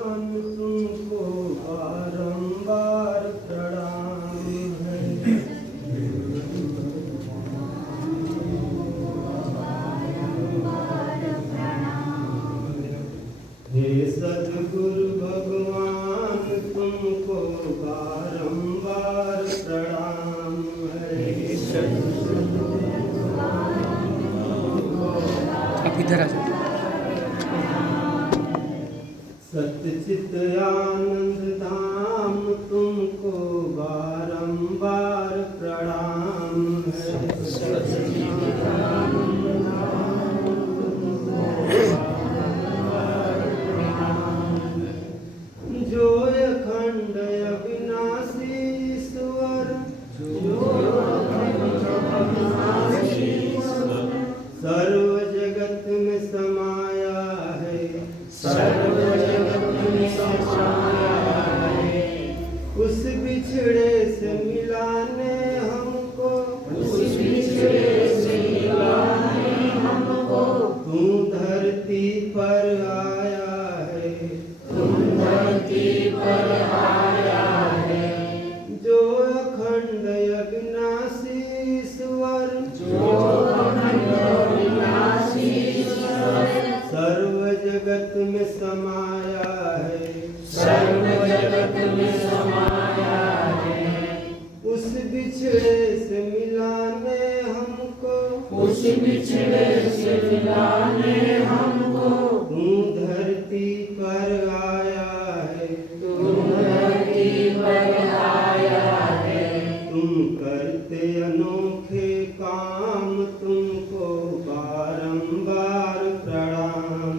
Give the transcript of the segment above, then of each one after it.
तुमको बारंबार प्रणाम है। हे सद्गुरु भगवान तुमको बारंबार प्रणाम है। आप इधर आ जाओ। सच्चित आनंद धाम तुमको बारंबार प्रणाम है। जो अखंड अविनाशी ईश्वर सर्व जगत में समाया है। उस बिछड़े से मिलाने हमको तू धरती पर आया है। जो अखंड अविनाशी ईश्वर सर्व जगत में समाया है। उस बिछड़े से मिलाने हमको तू धरती पर आया है। तुम करते अनोखे काम तुमको बारंबार प्रणाम।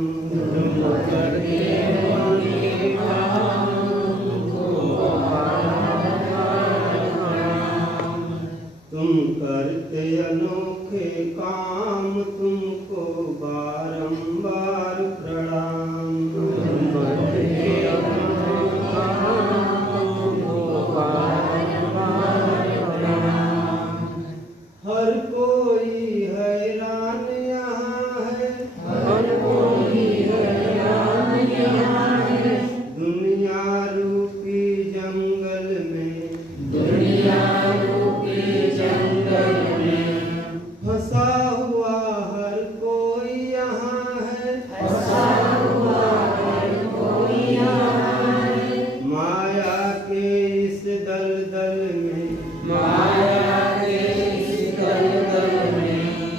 तुम करते अनोखे काम तुमको बारंबार प्रणाम। हर कोई हैरान यहाँ है। दुनिया रूपी जंगल में फंसा हुआ हर कोई यहाँ है। माया के इस दलदल में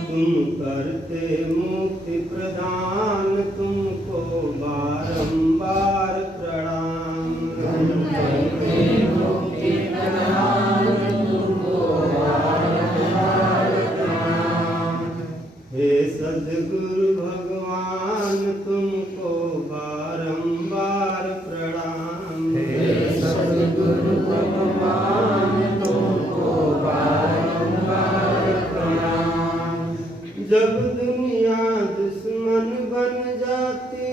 तुम करते मुक्ति प्रदान तुमको बारंबार प्रणाम। हे सद्गुरु भगवान तुमको बारंबार प्रणाम। जब दुनिया दुश्मन बन जाती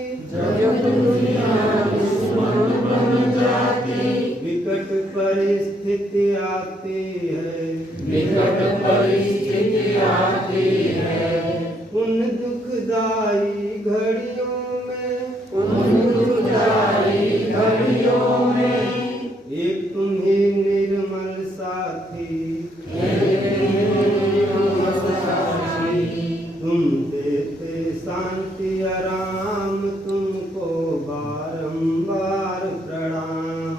विकट परिस्थिति आती है। उन दुखदाई घड़ियों में एक तुम्ही निर्मल साथी तुम देते शांति आराम तुमको बारंबार प्रणाम।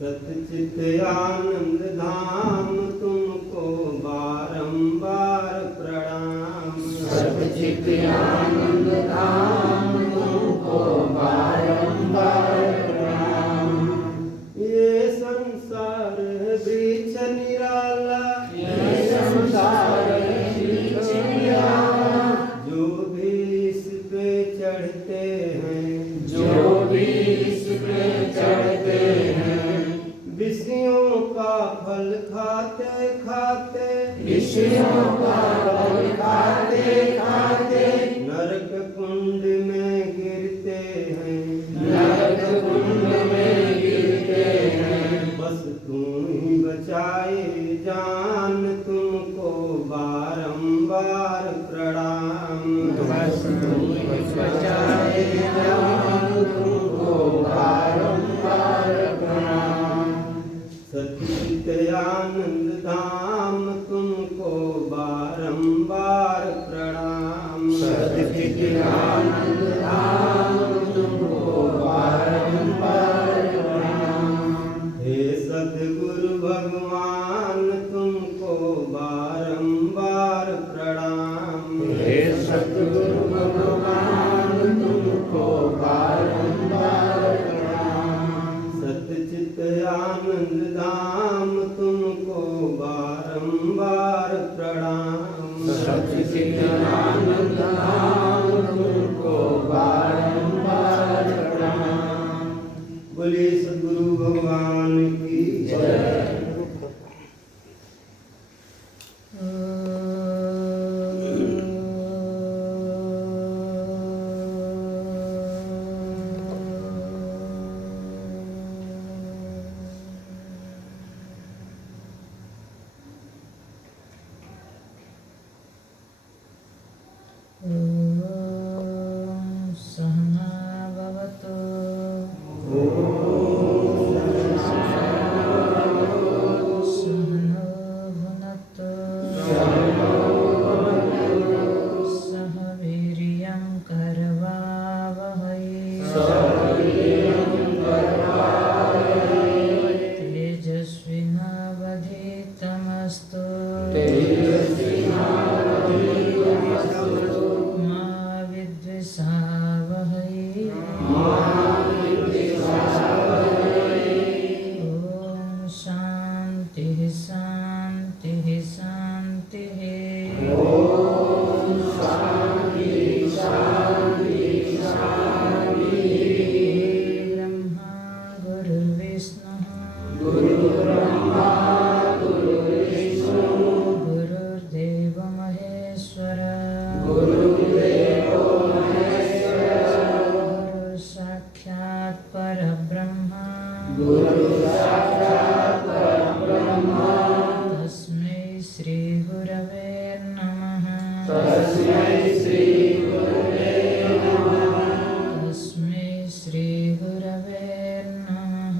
सच्चित आनंद धाम तुमको बारंबार प्रणाम। ये संसार वृक्ष निराला जो भी इस पे चढ़ते हैं विषयों का फल खाते खाते नरक कुंड में गिरते हैं। बस तू ही बचाए जान तुमको बारंबार प्रणाम। बचाए जहान तुमको बारंबार प्रणाम। सच्चित आनंद धाम तुमको बारंबार प्रणाम। सच्चित आनंद धाम तुमको बारंबार प्रणाम। हे सद्गुरु भगवान तुमको बारंबार प्रणाम। हे सद्गुरु भगवान तुमको बारंबार प्रणाम। सच्चित आनंद धाम तुमको बारंबार प्रणाम। सच्चित आनंद धाम तुमको बारंबार प्रणाम। बोलिए सद्गुरु भगवान की जय। सहना भवतु सहनो भुनक्तु सह वीर्यं करवावहै तेजस्विनावधीतमस्तु मा विद्विषावहै ॐ शान्तिः शान्तिः शान्तिः। ब्रह्मा गुरुर्विष्णुः गुरुर्देव महेश्वर गुरु साक्षात् परब्रह्म तस्मै श्री गुरवे नमः। तस्मै श्री गुरवे नमः।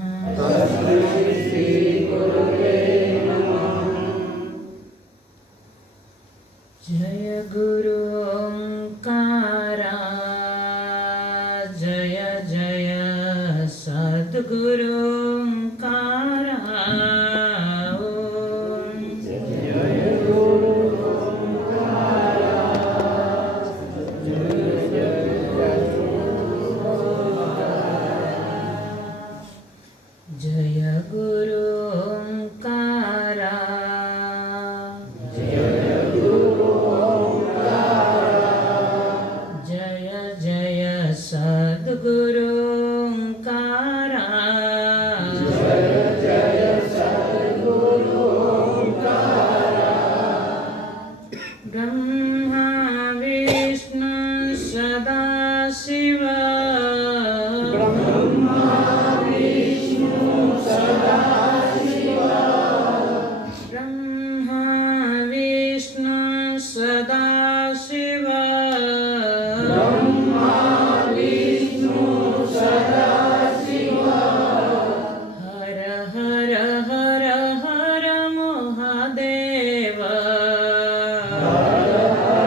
जय गुरु ओंकारा जय जय सद्गुरु ओंकारा। जय गुरु ओंकारा जय जय सद्गुरु ओंकारा। ब्रह्मा विष्णु सदा शिव ब्रह्मा विष्णु सदा शिव हर हर हर हर महादेव। हर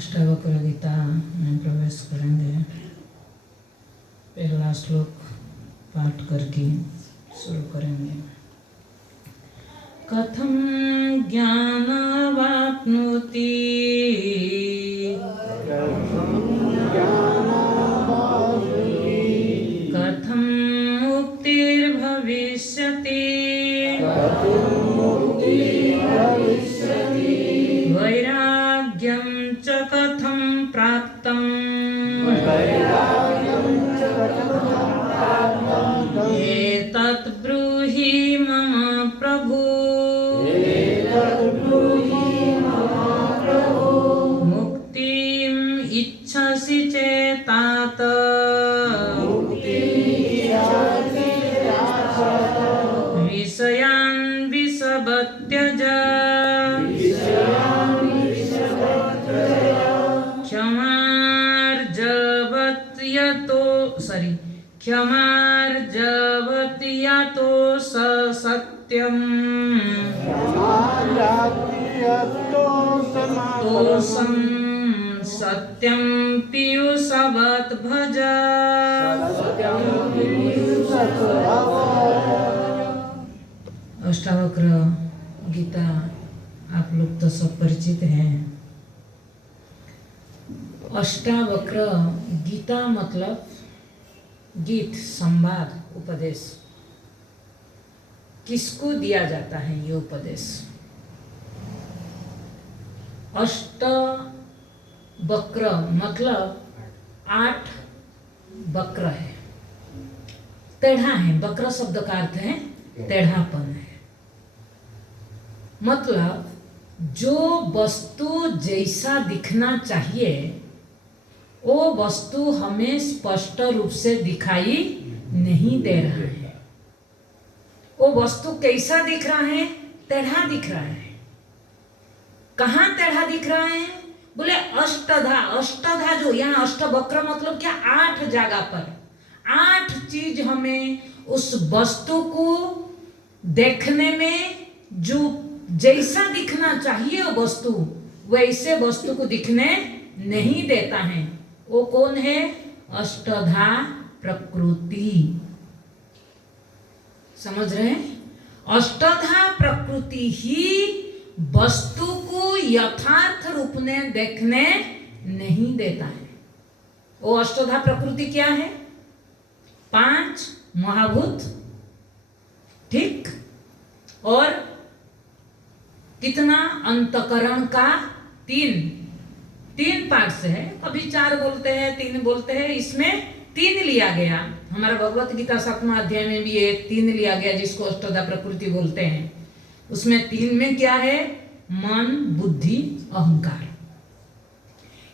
अष्टावक्र गीता में प्रवेश करेंगे। पहला श्लोक पाठ करके शुरू करेंगे। कथं ज्ञानवाप्नोति कथं मुक्तिर्भविष्यति वैराग्यं च कथं प्राप्तम् एतत् ब्रूहि मम प्रभु मुक्तिम् इच्छसि चेतात विषयान् विषवत्यज क्षमार्जवत्यतो सत्यम् तोषं सत्यं पीयूषवत् भज। अष्टावक्र गीता आप लोग तो सब परिचित हैं। अष्टावक्र गीता मतलब गीत, संवाद, उपदेश। किसको दिया जाता है ये उपदेश? अष्टवक्र मतलब 8 वक्र है, टेढ़ा है। वक्र शब्द का अर्थ है टेढ़ापन है। मतलब जो वस्तु जैसा दिखना चाहिए वो वस्तु हमें स्पष्ट रूप से दिखाई नहीं दे रहा है। वो वस्तु कैसा दिख रहा है? टेढ़ा दिख रहा है। कहाँ टेढ़ा दिख रहा है? बोले अष्टधा। अष्टधा जो यहाँ अष्टवक्र मतलब क्या? 8 जगह पर 8 चीज हमें उस वस्तु को देखने में जो जैसा दिखना चाहिए वो वस्तु वैसे वस्तु को दिखने नहीं देता है। वो कौन है? अष्टधा प्रकृति। समझ रहे हैं? अष्टधा प्रकृति ही वस्तु को यथार्थ रूप में देखने नहीं देता है। वो अष्टधा प्रकृति क्या है? 5 महाभूत, ठीक, और कितना? अंतकरण का 3 पार्ट से है। कभी 4 बोलते हैं, 3 बोलते हैं। इसमें 3 लिया गया। हमारा भगवत गीता 7वां अध्याय में भी ये 3 लिया गया जिसको अष्टधा प्रकृति बोलते हैं। उसमें 3 में क्या है? मन, बुद्धि, अहंकार।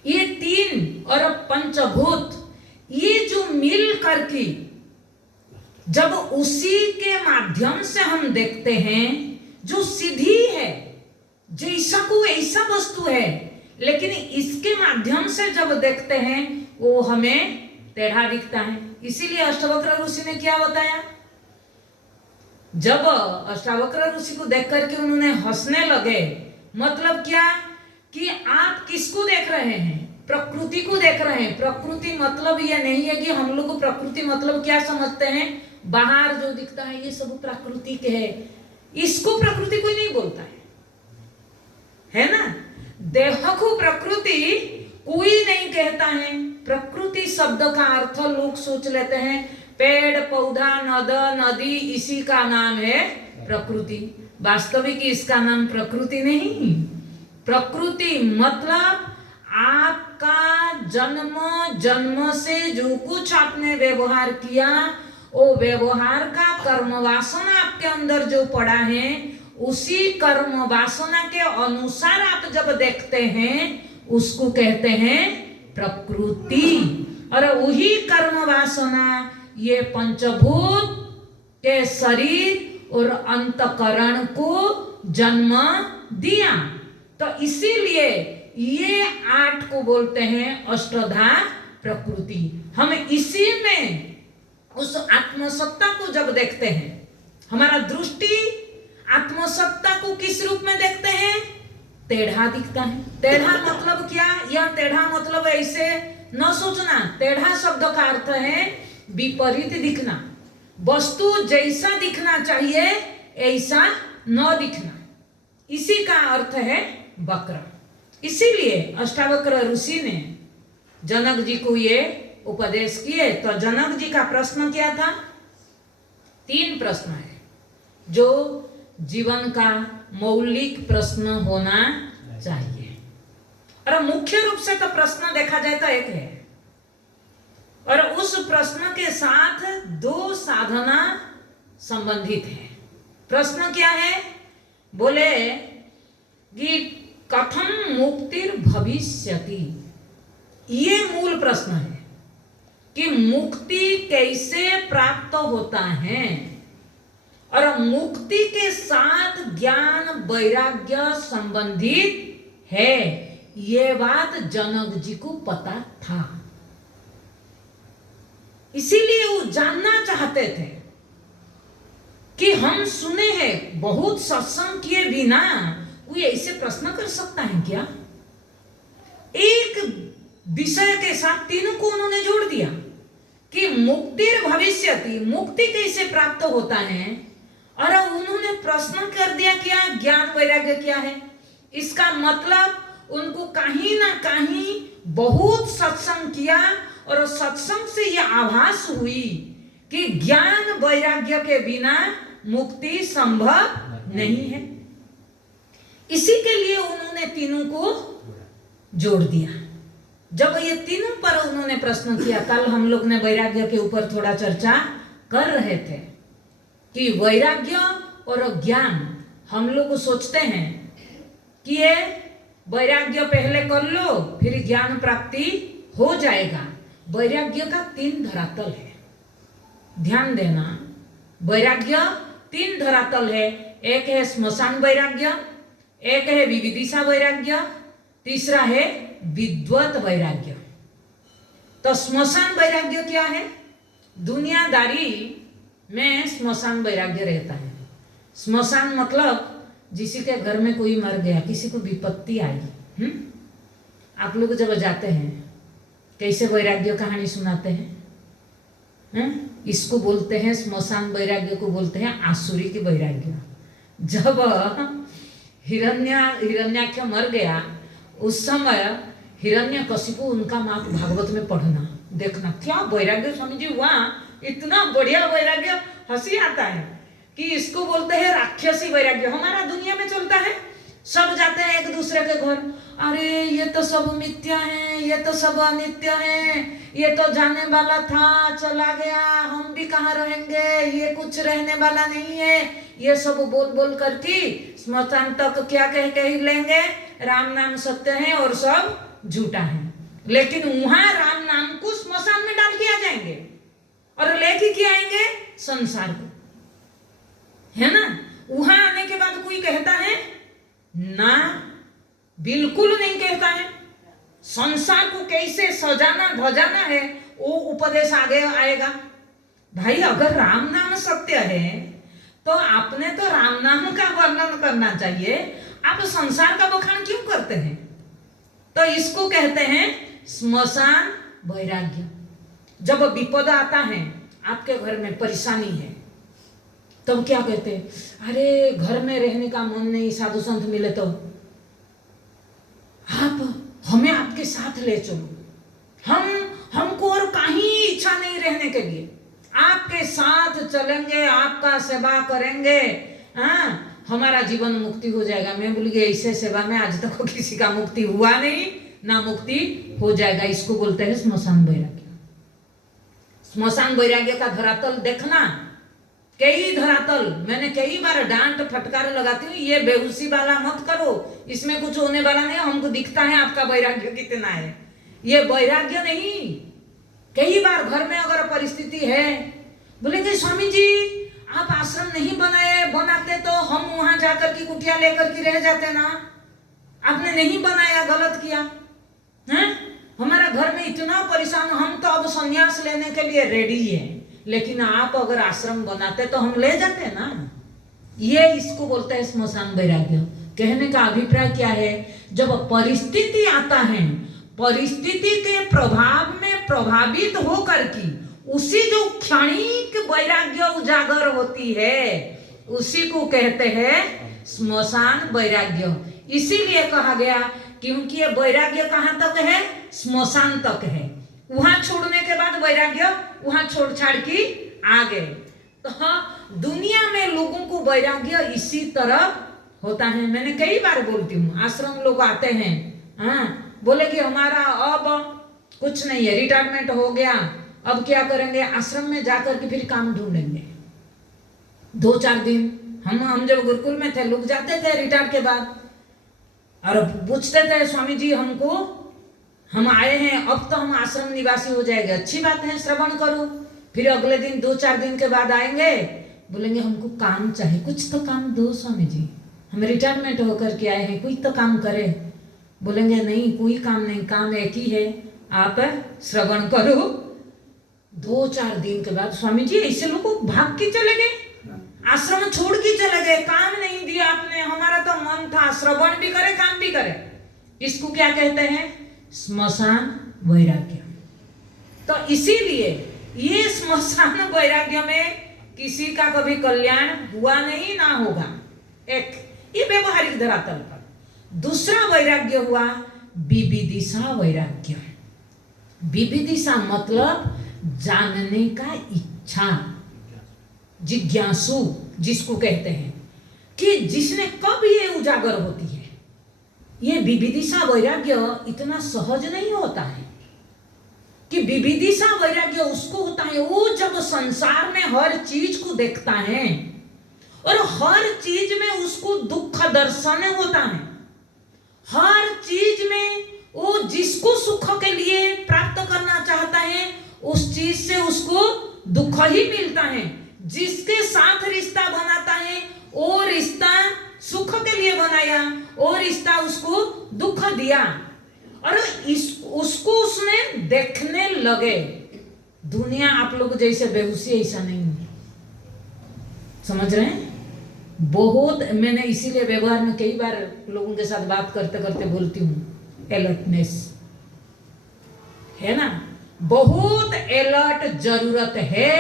ये 3 और पंचभूत ये जो मिल करके जब उसी के माध्यम से हम देखते हैं, जो सीधी है, जैसा को ऐसा वस्तु है, लेकिन इसके माध्यम से जब देखते हैं वो हमें टेढ़ा दिखता है। इसीलिए अष्टावक्र ऋषि ने क्या बताया? जब अष्टावक्र ऋषि को देख करके उन्होंने हंसने लगे, मतलब क्या कि आप किसको देख रहे हैं? प्रकृति को देख रहे हैं। प्रकृति मतलब ये नहीं है कि हम लोग प्रकृति मतलब क्या समझते हैं? बाहर जो दिखता है ये सब प्राकृतिक है। इसको प्रकृति कोई नहीं बोलता है ना? देह को प्रकृति कोई नहीं कहता है। प्रकृति शब्द का अर्थ लोग सोच लेते हैं पेड़, पौधा, नद, नदी, इसी का नाम है प्रकृति। वास्तविक इसका नाम प्रकृति नहीं। प्रकृति मतलब आपका जन्म से जो कुछ आपने व्यवहार किया, वो व्यवहार का कर्म वासना आपके अंदर जो पड़ा है, उसी कर्म वासना के अनुसार आप जब देखते हैं उसको कहते हैं प्रकृति। और वही कर्म वासना ये पंचभूत के शरीर और अंतकरण को जन्म दिया। तो इसीलिए ये 8 को बोलते हैं अष्टधा प्रकृति। हम इसी में उस आत्मसत्ता को जब देखते हैं, हमारा दृष्टि आत्मसत्ता को किस रूप में देखते हैं? टेढ़ा दिखता है। टेढ़ा मतलब क्या? यह टेढ़ा मतलब ऐसे न सोचना। टेढ़ा शब्द का अर्थ है विपरीत दिखना, वस्तु जैसा दिखना चाहिए ऐसा न दिखना, इसी का अर्थ है वक्र। इसीलिए अष्टावक्र ऋषि ने जनक जी को ये उपदेश किए। तो जनक जी का प्रश्न क्या था? 3 प्रश्न है जो जीवन का मौलिक प्रश्न होना चाहिए। और मुख्य रूप से तो प्रश्न देखा जाए तो एक है, और उस प्रश्न के साथ 2 साधना संबंधित है। प्रश्न क्या है? बोले कि कथम मुक्तिर भविष्यति। ये मूल प्रश्न है कि मुक्ति कैसे प्राप्त होता है, और मुक्ति के साथ ज्ञान वैराग्य संबंधित है। ये बात जनक जी को पता था, इसीलिए वो जानना चाहते थे कि हम सुने हैं बहुत सत्संग किए बिना कोई ऐसे प्रश्न कर सकता है क्या? एक विषय के साथ तीनों को उन्होंने जोड़ दिया कि मुक्तिर भविष्यति, मुक्ति कैसे प्राप्त होता है, और उन्होंने प्रश्न कर दिया क्या? ज्ञान वैराग्य क्या है। इसका मतलब उनको कहीं ना कहीं बहुत सत्संग किया, और सत्संग से यह आभास हुई कि ज्ञान वैराग्य के बिना मुक्ति संभव नहीं है। इसी के लिए उन्होंने तीनों को जोड़ दिया। जब ये तीनों पर उन्होंने प्रश्न किया, कल हम लोग ने वैराग्य के ऊपर थोड़ा चर्चा कर रहे थे कि वैराग्य और ज्ञान, हम लोग सोचते हैं कि ये वैराग्य पहले कर लो फिर ज्ञान प्राप्ति हो जाएगा। वैराग्य का 3 धरातल है, ध्यान देना। वैराग्य 3 धरातल है। एक है स्मशान वैराग्य, एक है विविदिशा वैराग्य, तीसरा है विद्वत वैराग्य। तो स्मशान वैराग्य क्या है? दुनियादारी में स्मशान वैराग्य रहता है। स्मशान मतलब किसी के घर में कोई मर गया, किसी को विपत्ति आई, आप लोग जब जाते हैं कैसे वैराग्य कहानी सुनाते हैं, इसको बोलते हैं स्मशान वैराग्य को बोलते हैं आसुरी की वैराग्य। जब हिरण्याक्ष मर गया उस समय हिरण्यकशिपु, उनका माँ भागवत में पढ़ना देखना क्या वैराग्य स्वामी जी हुआ, इतना बढ़िया वैराग्य, हंसी आता है कि इसको बोलते हैं राक्षसी वैराग्य। हमारा दुनिया में चलता है, सब जाते हैं एक दूसरे के घर, अरे ये तो सब मिथ्या है, ये तो सब अनित्य है, ये तो जाने वाला था चला गया, हम भी कहाँ रहेंगे, ये कुछ रहने वाला नहीं है, ये सब बोल बोल करके स्मशान तक क्या कह के ही लेंगे, राम नाम सत्य है और सब झूठा है। लेकिन वहां राम नाम को स्मशान में डाल के आ जाएंगे और लेके क्या आएंगे संसार को, है ना। वहां आने के बाद कोई कहता है ना, बिल्कुल नहीं कहता है। संसार को कैसे सजाना धजाना है वो उपदेश आगे आएगा। भाई अगर राम नाम सत्य है तो आपने तो राम नाम का वर्णन करना चाहिए, आप संसार का बखान क्यों करते हैं? तो इसको कहते हैं स्मशान वैराग्य। जब विपद आता है, आपके घर में परेशानी है, तब क्या कहते हैं, अरे घर में रहने का मन नहीं, साधु संत मिले तो आप हमें आपके साथ ले चलो, हमको और कहीं इच्छा नहीं रहने के लिए, आपके साथ चलेंगे, आपका सेवा करेंगे, हाँ हमारा जीवन मुक्ति हो जाएगा। मैं बोली ऐसे सेवा में आज तक किसी का मुक्ति हुआ नहीं, ना मुक्ति हो जाएगा। इसको बोलते हैं स्मशान वैराग्य। स्मशान वैराग्य का धरातल देखना, कई धरातल, मैंने कई बार डांट फटकार लगाती हूँ, ये बेहोशी वाला मत करो, इसमें कुछ होने वाला नहीं, हमको दिखता है आपका वैराग्य कितना है, ये वैराग्य नहीं। कई बार घर में अगर परिस्थिति है, बोलेंगे स्वामी जी आप आश्रम नहीं बनाते तो हम वहां जाकर की कुटिया लेकर के रह जाते ना, आपने नहीं बनाया, गलत किया है। हमारा घर में इतना परेशान, हम तो अब संन्यास लेने के लिए रेडी है, लेकिन आप अगर आश्रम बनाते तो हम ले जाते ना। ये इसको बोलते हैं स्मशान वैराग्य। कहने का अभिप्राय क्या है, जब परिस्थिति आता है, परिस्थिति के प्रभाव में प्रभावित होकर की उसी जो क्षणिक वैराग्य उजागर होती है उसी को कहते हैं स्मशान वैराग्य। इसीलिए कहा गया क्योंकि ये वैराग्य कहाँ तक है, स्मशान तक है। वहां छोड़ने के बाद वैराग्य वहां छोड़ छाड़ की आ गए। तो हाँ, दुनिया में लोगों को वैराग्य इसी तरह होता है। मैंने कई बार बोलती हूँ, आश्रम लोग आते हैं, हाँ, बोले कि हमारा अब कुछ नहीं है, रिटायरमेंट हो गया, अब क्या करेंगे, आश्रम में जाकर के फिर काम ढूंढेंगे। 2-4 दिन हम जब गुरुकुल में थे, लोग जाते थे रिटायर के बाद और पूछते थे, स्वामी जी हमको, हम आए हैं, अब तो हम आश्रम निवासी हो जाएंगे। अच्छी बात है, श्रवण करो। फिर अगले दिन 2-4 दिन के बाद आएंगे, बोलेंगे हमको काम चाहिए, कुछ तो काम दो स्वामी जी, हम रिटायरमेंट होकर के आए हैं, कोई तो काम करे। बोलेंगे नहीं, कोई काम नहीं, काम एक ही है, आप श्रवण करो। 2-4 दिन के बाद स्वामी जी ऐसे लोग भाग के चले गए, आश्रम छोड़ के चले गए, काम नहीं दिया आपने, हमारा तो मन था श्रवण भी करे काम भी करे। इसको क्या कहते हैं, स्मशान वैराग्य। तो इसीलिए ये स्मशान वैराग्य में किसी का कभी कल्याण हुआ नहीं, ना होगा। एक ये व्यवहारिक धरातल पर। दूसरा वैराग्य हुआ विविदिशा वैराग्य। विविदिशा मतलब जानने का इच्छा, जिज्ञासु जिसको कहते हैं, कि जिसने कब ये उजागर होती है। ये विविदिशा वैराग्य इतना सहज नहीं होता है कि विविदिशा वैराग्य उसको होता है वो जब संसार में हर चीज को देखता है और हर चीज में उसको दुख दर्शन होता है। हर चीज में वो जिसको सुख के लिए प्राप्त करना चाहता है उस चीज से उसको दुख ही मिलता है। जिसके साथ रिश्ता बनाता है वो रिश्ता सुख के लिए बनाया, वो रिश्ता उसको दुख दिया और उसको उसने देखने लगे। दुनिया आप लोग जैसे बेहोशी ऐसा नहीं है, समझ रहे हैं। बहुत मैंने इसीलिए व्यवहार में कई बार लोगों के साथ बात करते करते बोलती हूँ, अलर्टनेस है ना, बहुत अलर्ट जरूरत है,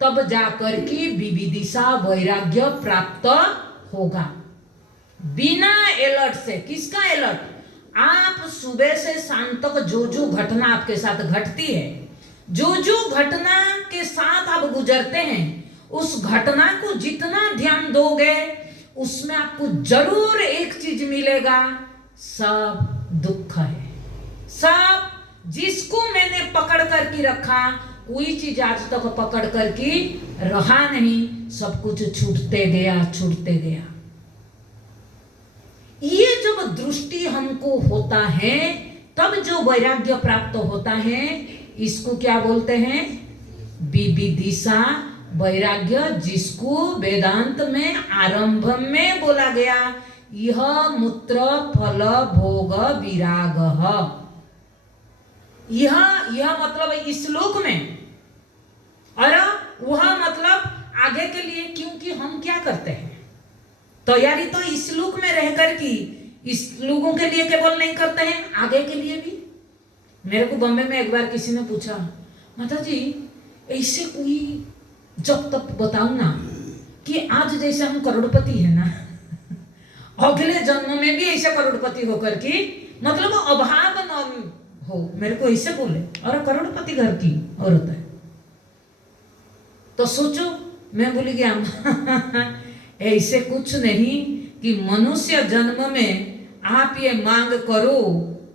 तब जाकर के विविदिशा वैराग्य प्राप्त होगा। बिना अलर्ट से, किसका अलर्ट, आप सुबह से शाम तक जो जो घटना आपके साथ घटती है, जो जो घटना के साथ आप गुजरते हैं, उस घटना को जितना ध्यान दोगे उसमें आपको जरूर एक चीज मिलेगा, सब दुख है। सब जिसको मैंने पकड़ कर के रखा कोई चीज आज तक पकड़ कर के रहा नहीं, सब कुछ छूटते गया छूटते गया। ये जब दृष्टि हमको होता है तब जो वैराग्य प्राप्त होता है, इसको क्या बोलते हैं, विविदिशा वैराग्य, जिसको वेदांत में आरंभ में बोला गया, यह मूत्र फल भोग विराग। यह मतलब इस श्लोक में, और वह मतलब आगे के लिए, क्योंकि हम क्या करते हैं, तैयारी तो इस श्लोक में रहकर की इस लोगों के लिए केवल नहीं करते हैं, आगे के लिए भी। मेरे को बॉम्बे में एक बार किसी ने पूछा, माता जी ऐसे कोई जब तक बताओ ना कि आज जैसे हम करोड़पति है ना, अगले जन्म में भी ऐसे करोड़पति होकर की, मतलब अभाव न हो। मेरे को ऐसे बोले, और करोड़पति घर की औरत है, तो सोचो, मैं बोली कि ऐसे कुछ नहीं कि मनुष्य जन्म में आप ये मांग करो,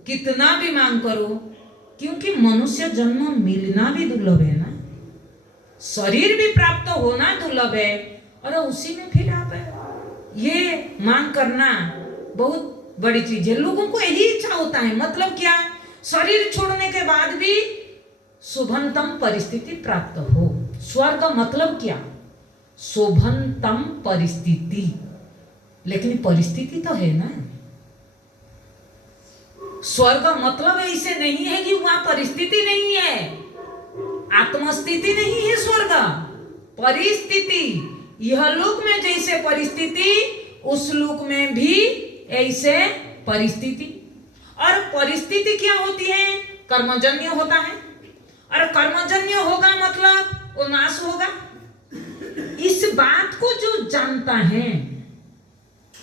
कितना भी मांग करो, क्योंकि मनुष्य जन्म मिलना भी दुर्लभ है ना, शरीर भी प्राप्त होना दुर्लभ है, और उसी में फिर आप ये मांग करना बहुत बड़ी चीज है। लोगों को यही इच्छा होता है, मतलब क्या, शरीर छोड़ने के बाद भी शुभनतम परिस्थिति प्राप्त हो। स्वर्ग मतलब क्या, शोभनतम परिस्थिति, लेकिन परिस्थिति तो है ना। स्वर्ग मतलब ऐसे नहीं है कि वहां परिस्थिति नहीं है, आत्मस्थिति नहीं है स्वर्ग, परिस्थिति। यह लोक में जैसे परिस्थिति, उस लोक में भी ऐसे परिस्थिति। और परिस्थिति क्या होती है? कर्मजन्य होता है, और कर्मजन्य होगा मतलब वो नाश होगा। इस बात को जो जानता है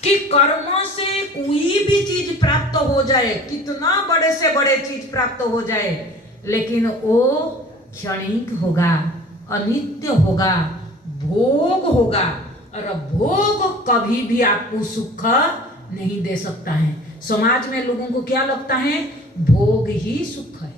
कि कर्म से कोई भी चीज प्राप्त हो जाए, कितना बड़े से बड़े चीज प्राप्त हो जाए, लेकिन वो क्षणिक होगा, अनित्य होगा, भोग होगा, और भोग कभी भी आपको सुख नहीं दे सकता है। समाज में लोगों को क्या लगता है? भोग ही सुख है।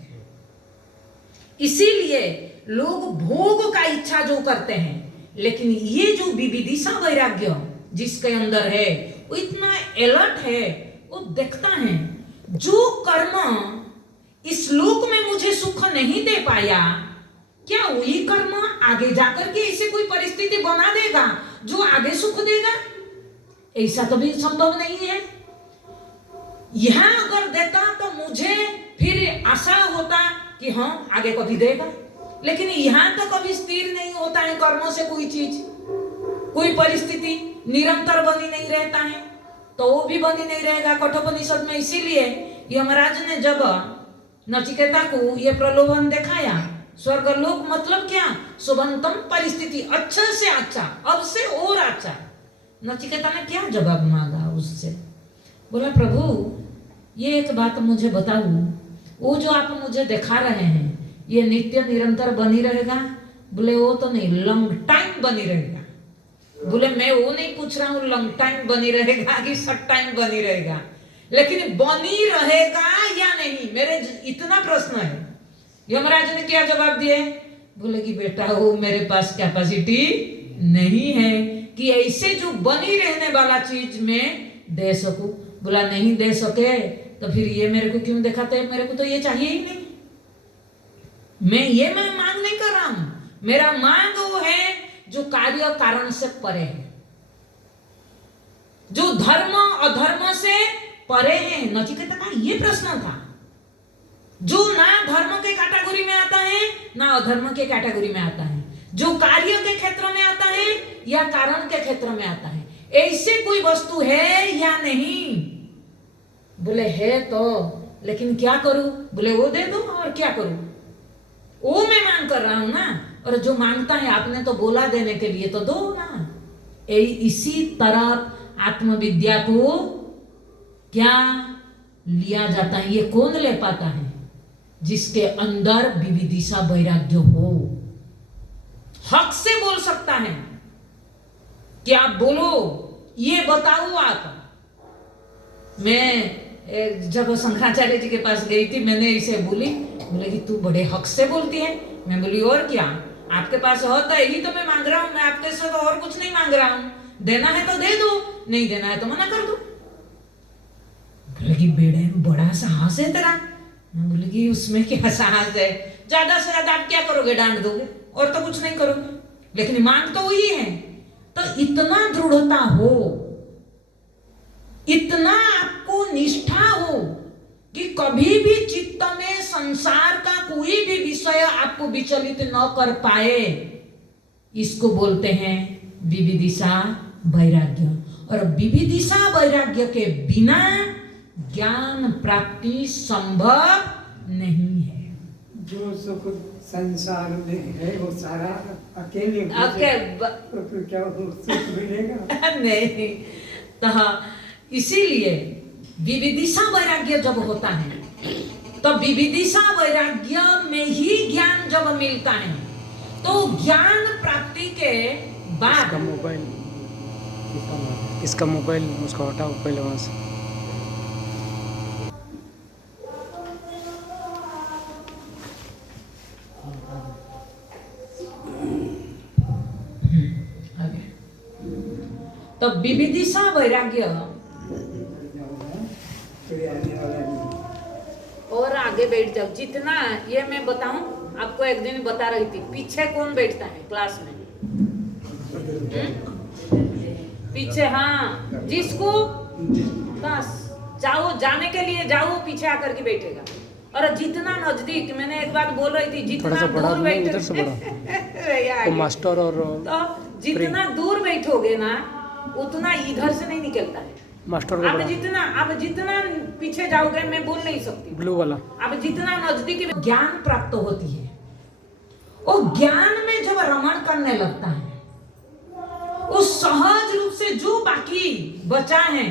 इसीलिए लोग भोग का इच्छा जो करते हैं, लेकिन ये जो विविदिशा वैराग्य जिसके अंदर है वो इतना अलर्ट है, वो देखता है जो कर्म इस लोक में मुझे सुख नहीं दे पाया, क्या वही कर्म आगे जाकर के ऐसे कोई परिस्थिति बना देगा जो आगे सुख देगा? ऐसा कभी संभव नहीं है। यहां अगर देता तो मुझे फिर आशा होता कि हाँ आगे कभी देगा, लेकिन यहां तो कभी स्थिर नहीं होता है कर्मों से कोई चीज, कोई परिस्थिति निरंतर बनी नहीं रहता है, तो वो भी बनी नहीं रहेगा कठोपनिषद में। इसीलिए यमराज ने जब नचिकेता को ये प्रलोभन दिखाया, स्वर्गलोक मतलब क्या? शुभंतम परिस्थिति, अच्छा से अच्छा, अब से और अच्छा। नचिकेता ने क्या जवाब मांगा उससे? बोला प्रभु ये एक बात मुझे बताओ, वो जो आप मुझे दिखा रहे हैं ये नित्य निरंतर बनी रहेगा? बोले वो तो नहीं, लॉन्ग टाइम बनी रहेगा। बोले मैं वो नहीं पूछ रहा हूँ लॉन्ग टाइम बनी रहेगा कि शॉर्ट टाइम बनी रहेगा, लेकिन बनी रहेगा या नहीं, मेरे इतना प्रश्न है। यमराज ने क्या जवाब दिए? बोले कि बेटा वो मेरे पास कैपेसिटी नहीं है कि ऐसे जो बनी रहने वाला चीज में दे सकूं। बोला नहीं दे सके तो फिर ये मेरे को क्यों दिखाते हैं? मेरे को तो ये चाहिए ही नहीं। मैं मांग नहीं कर रहा हूं, मेरा मांग वो है जो कार्य कारण से परे है, जो धर्म अधर्म से परे है। नचिकेता का ये प्रश्न था, जो ना धर्म के कैटेगरी में आता है ना अधर्म के कैटेगरी में आता है, जो कार्य के क्षेत्र में आता है या कारण के क्षेत्र में आता है, ऐसे कोई वस्तु है या नहीं? बोले है तो, लेकिन क्या करूं? बोले वो दे दो, और क्या करूं? वो मैं मांग कर रहा हूं ना, और जो मांगता है आपने तो बोला देने के लिए, तो दो ना। इसी तरह आत्मविद्या को क्या लिया जाता है? ये कौन ले पाता है? जिसके अंदर विविदिशा वैराग्य हो, हक से बोल सकता है कि आप बोलो, ये बताओ आप। मैं जब शंकराचार्य जी के पास गई थी, मैंने इसे बोली, बोले कि तू बड़े हक से बोलती है। मैं बोली और क्या, आपके पास होता है ही तो मैं मांग रहा हूं, मैं आपके से तो और कुछ नहीं मांग रहा हूं। देना है तो दे दो, नहीं देना है तो मना कर दो। बोले कि बेड़े बड़ा साहस है तेरा। मैं बोली कि उसमें क्या साहस है, ज्यादा से ज्यादा आप क्या करोगे? डांट दोगे, और तो कुछ नहीं करोगे, लेकिन मांग तो वही है। तो इतना दृढ़ता हो, इतना आपको निष्ठा हो कि कभी भी चित्त में संसार का कोई भी विषय आपको विचलित न कर पाए, इसको बोलते हैं विविदिशा वैराग्य। और विविदिशा वैराग्य के बिना ज्ञान प्राप्ति संभव नहीं है। जो सुख संसार में है वो सारा अकेले तो क्या वो सुख मिलेगा? नहीं। तो इसीलिए विविदिशा वैराग्य जब होता है, तो विविदिशा वैराग्य में ही ज्ञान जब मिलता है, तो ज्ञान प्राप्ति के बाद इसका मोबाइल उसका हटाओ पहले वहां से। तो विविदिशा वैराग्य और आगे बैठ जाओ। जितना ये मैं बताऊं आपको, एक दिन बता रही थी, पीछे कौन बैठता है क्लास में? पीछे, हाँ, जिसको बस जाओ, जाने के लिए जाओ, पीछे आकर के बैठेगा। और जितना नजदीक, मैंने एक बात बोल रही थी, जितना दूर बैठे मास्टर और तो जितना दूर बैठोगे ना, उतना इधर से नहीं निकलता है। मास्टर का आप जितना पीछे जाओगे मैं बोल नहीं सकती। ब्लू वाला अब जितना नजदीकी ज्ञान प्राप्त होती है, वो ज्ञान में जब रमण करने लगता है, वो सहज रूप से जो बाकी बचा है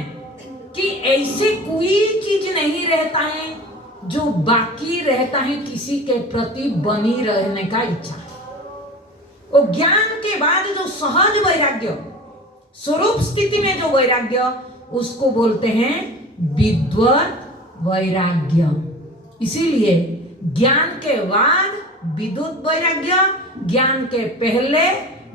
कि ऐसे कोई चीज नहीं रहता है जो बाकी रहता है किसी के प्रति बनी रहने का इच्छा। वो ज्ञान के बाद जो सहज वैराग्य, स्वरूप स्थिति में जो वैराग्य, उसको बोलते हैं विद्वत वैराग्य। इसीलिए ज्ञान के बाद विद्वत वैराग्य, ज्ञान के पहले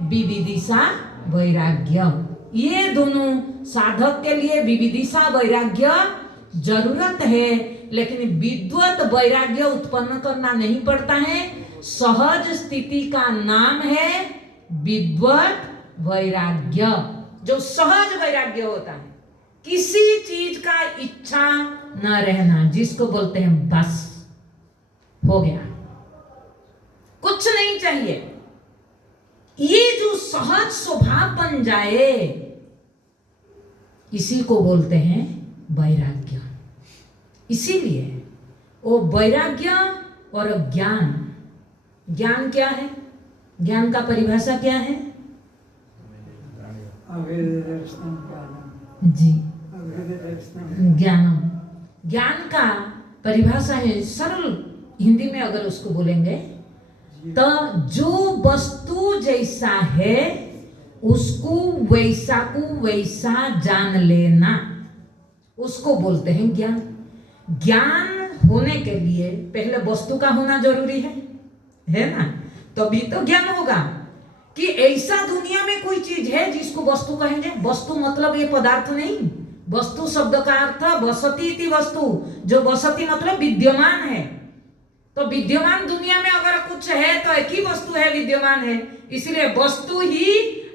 विविदिशा वैराग्य। ये दोनों साधक के लिए विविदिशा वैराग्य जरूरत है, लेकिन विद्वत वैराग्य उत्पन्न करना नहीं पड़ता है। सहज स्थिति का नाम है विद्वत वैराग्य, जो सहज वैराग्य होता है, किसी चीज का इच्छा न रहना, जिसको बोलते हैं बस हो गया, कुछ नहीं चाहिए। ये जो सहज स्वभाव बन जाए, इसी को बोलते हैं वैराग्य। इसीलिए वो वैराग्य और ज्ञान, ज्ञान क्या है, ज्ञान का परिभाषा क्या है जी? ज्ञानम, ज्ञान का परिभाषा है सरल हिंदी में अगर उसको बोलेंगे तो जो वस्तु जैसा है उसको वैसा को वैसा जान लेना, उसको बोलते हैं ज्ञान। ज्ञान होने के लिए पहले वस्तु का होना जरूरी है ना, तभी तो ज्ञान होगा कि ऐसा दुनिया में कोई चीज है जिसको वस्तु कहेंगे। वस्तु मतलब ये पदार्थ नहीं, वस्तु शब्द का अर्थ वसति इति वस्तु, जो वसति मतलब विद्यमान है। तो विद्यमान दुनिया में अगर कुछ है तो एक ही वस्तु है, विद्यमान है। इसलिए वस्तु ही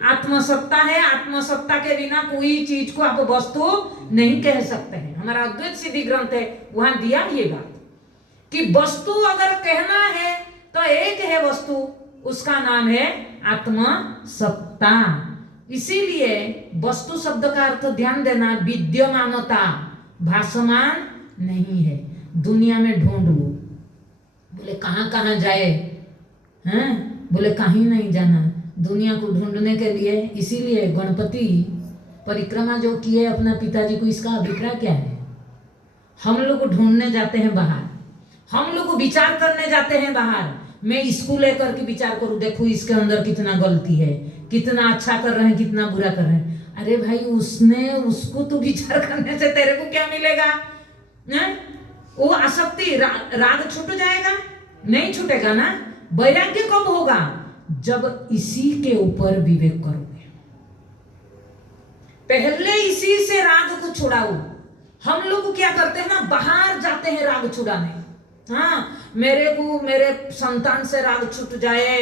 आत्मसत्ता है। आत्मसत्ता के बिना कोई चीज को आप वस्तु नहीं कह सकते हैं। हमारा अद्वैत सिद्धि ग्रंथ है, वहां दिया ये बात कि वस्तु अगर कहना है तो एक है वस्तु, उसका नाम है आत्मसत्ता। इसीलिए वस्तु शब्द का अर्थ ध्यान देना, विद्यमानता, भासमान नहीं है। दुनिया में ढूंढो, बोले कहाँ कहाँ जाए हैं, बोले कहीं नहीं जाना दुनिया को ढूंढने के लिए। इसीलिए गणपति परिक्रमा जो किए अपना पिताजी को, इसका अभिप्राय क्या है? हम लोग ढूंढने जाते हैं बाहर, हम लोग विचार करने जाते हैं बाहर। मैं इसको लेकर के विचार करूं, देखो इसके अंदर कितना गलती है, कितना अच्छा कर रहे हैं, कितना बुरा कर रहे हैं। अरे भाई उसको तो विचार करने से तेरे को क्या मिलेगा? वो आसक्ति राग छूट जाएगा? नहीं छूटेगा ना। वैराग्य कब होगा? जब इसी के ऊपर विवेक करोगे। पहले इसी से राग को छुड़ाओ। हम लोग क्या करते हैं ना, बाहर जाते हैं राग छुड़ाने। हाँ, मेरे को मेरे संतान से राग छूट जाए,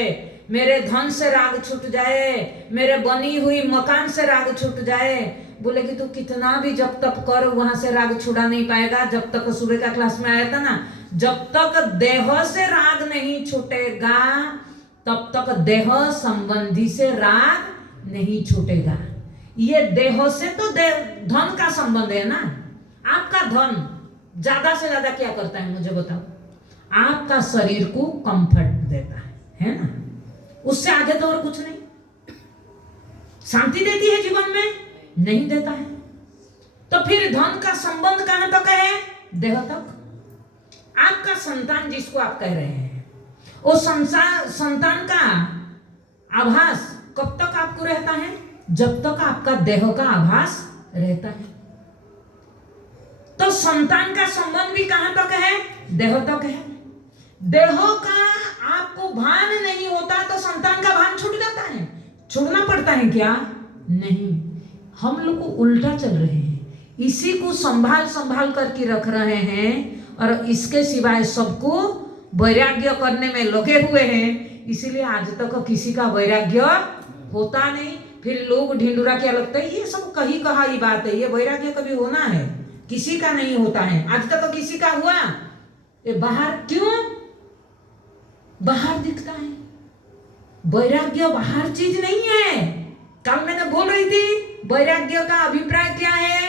मेरे धन से राग छूट जाए, मेरे बनी हुई मकान से राग छूट जाए। बोले कि तू कितना भी जब तक कर, वहां से राग छुड़ा नहीं पाएगा। जब तक सुबह का क्लास में आया था ना, जब तक देह से राग नहीं छूटेगा तब तक देह संबंधी से राग नहीं छूटेगा। ये देह से तो धन का संबंध है ना। आपका धन ज्यादा से ज्यादा क्या करता है मुझे बताओ? आपका शरीर को कंफर्ट देता है ना। उससे आगे तो और कुछ नहीं। शांति देती है जीवन में? नहीं देता है। तो फिर धन का संबंध कहां तक है? देह तक। आपका संतान जिसको आप कह रहे हैं, वो संतान का आभास कब तक आपको रहता है? जब तक आपका देह का आभास रहता है। तो संतान का संबंध भी कहां तक है? देह तक है। देह का आपको भान नहीं होता तो संतान का भान छूट जाता है। छूटना पड़ता है क्या? नहीं। हम लोग को उल्टा चल रहे हैं, इसी को संभाल करके रख रहे हैं और इसके सिवाय सबको वैराग्य करने में लगे हुए हैं। इसीलिए आज तक किसी का वैराग्य होता नहीं। फिर लोग ढिंडुरा क्या लगता है, ये सब कही कहा ही बात है, ये वैराग्य कभी होना है? किसी का नहीं होता है। आज तक तो किसी का हुआ? ये बाहर क्यों? बाहर दिखता है। वैराग्य बाहर चीज नहीं है। कल मैंने बोल रही थी वैराग्य का अभिप्राय क्या है?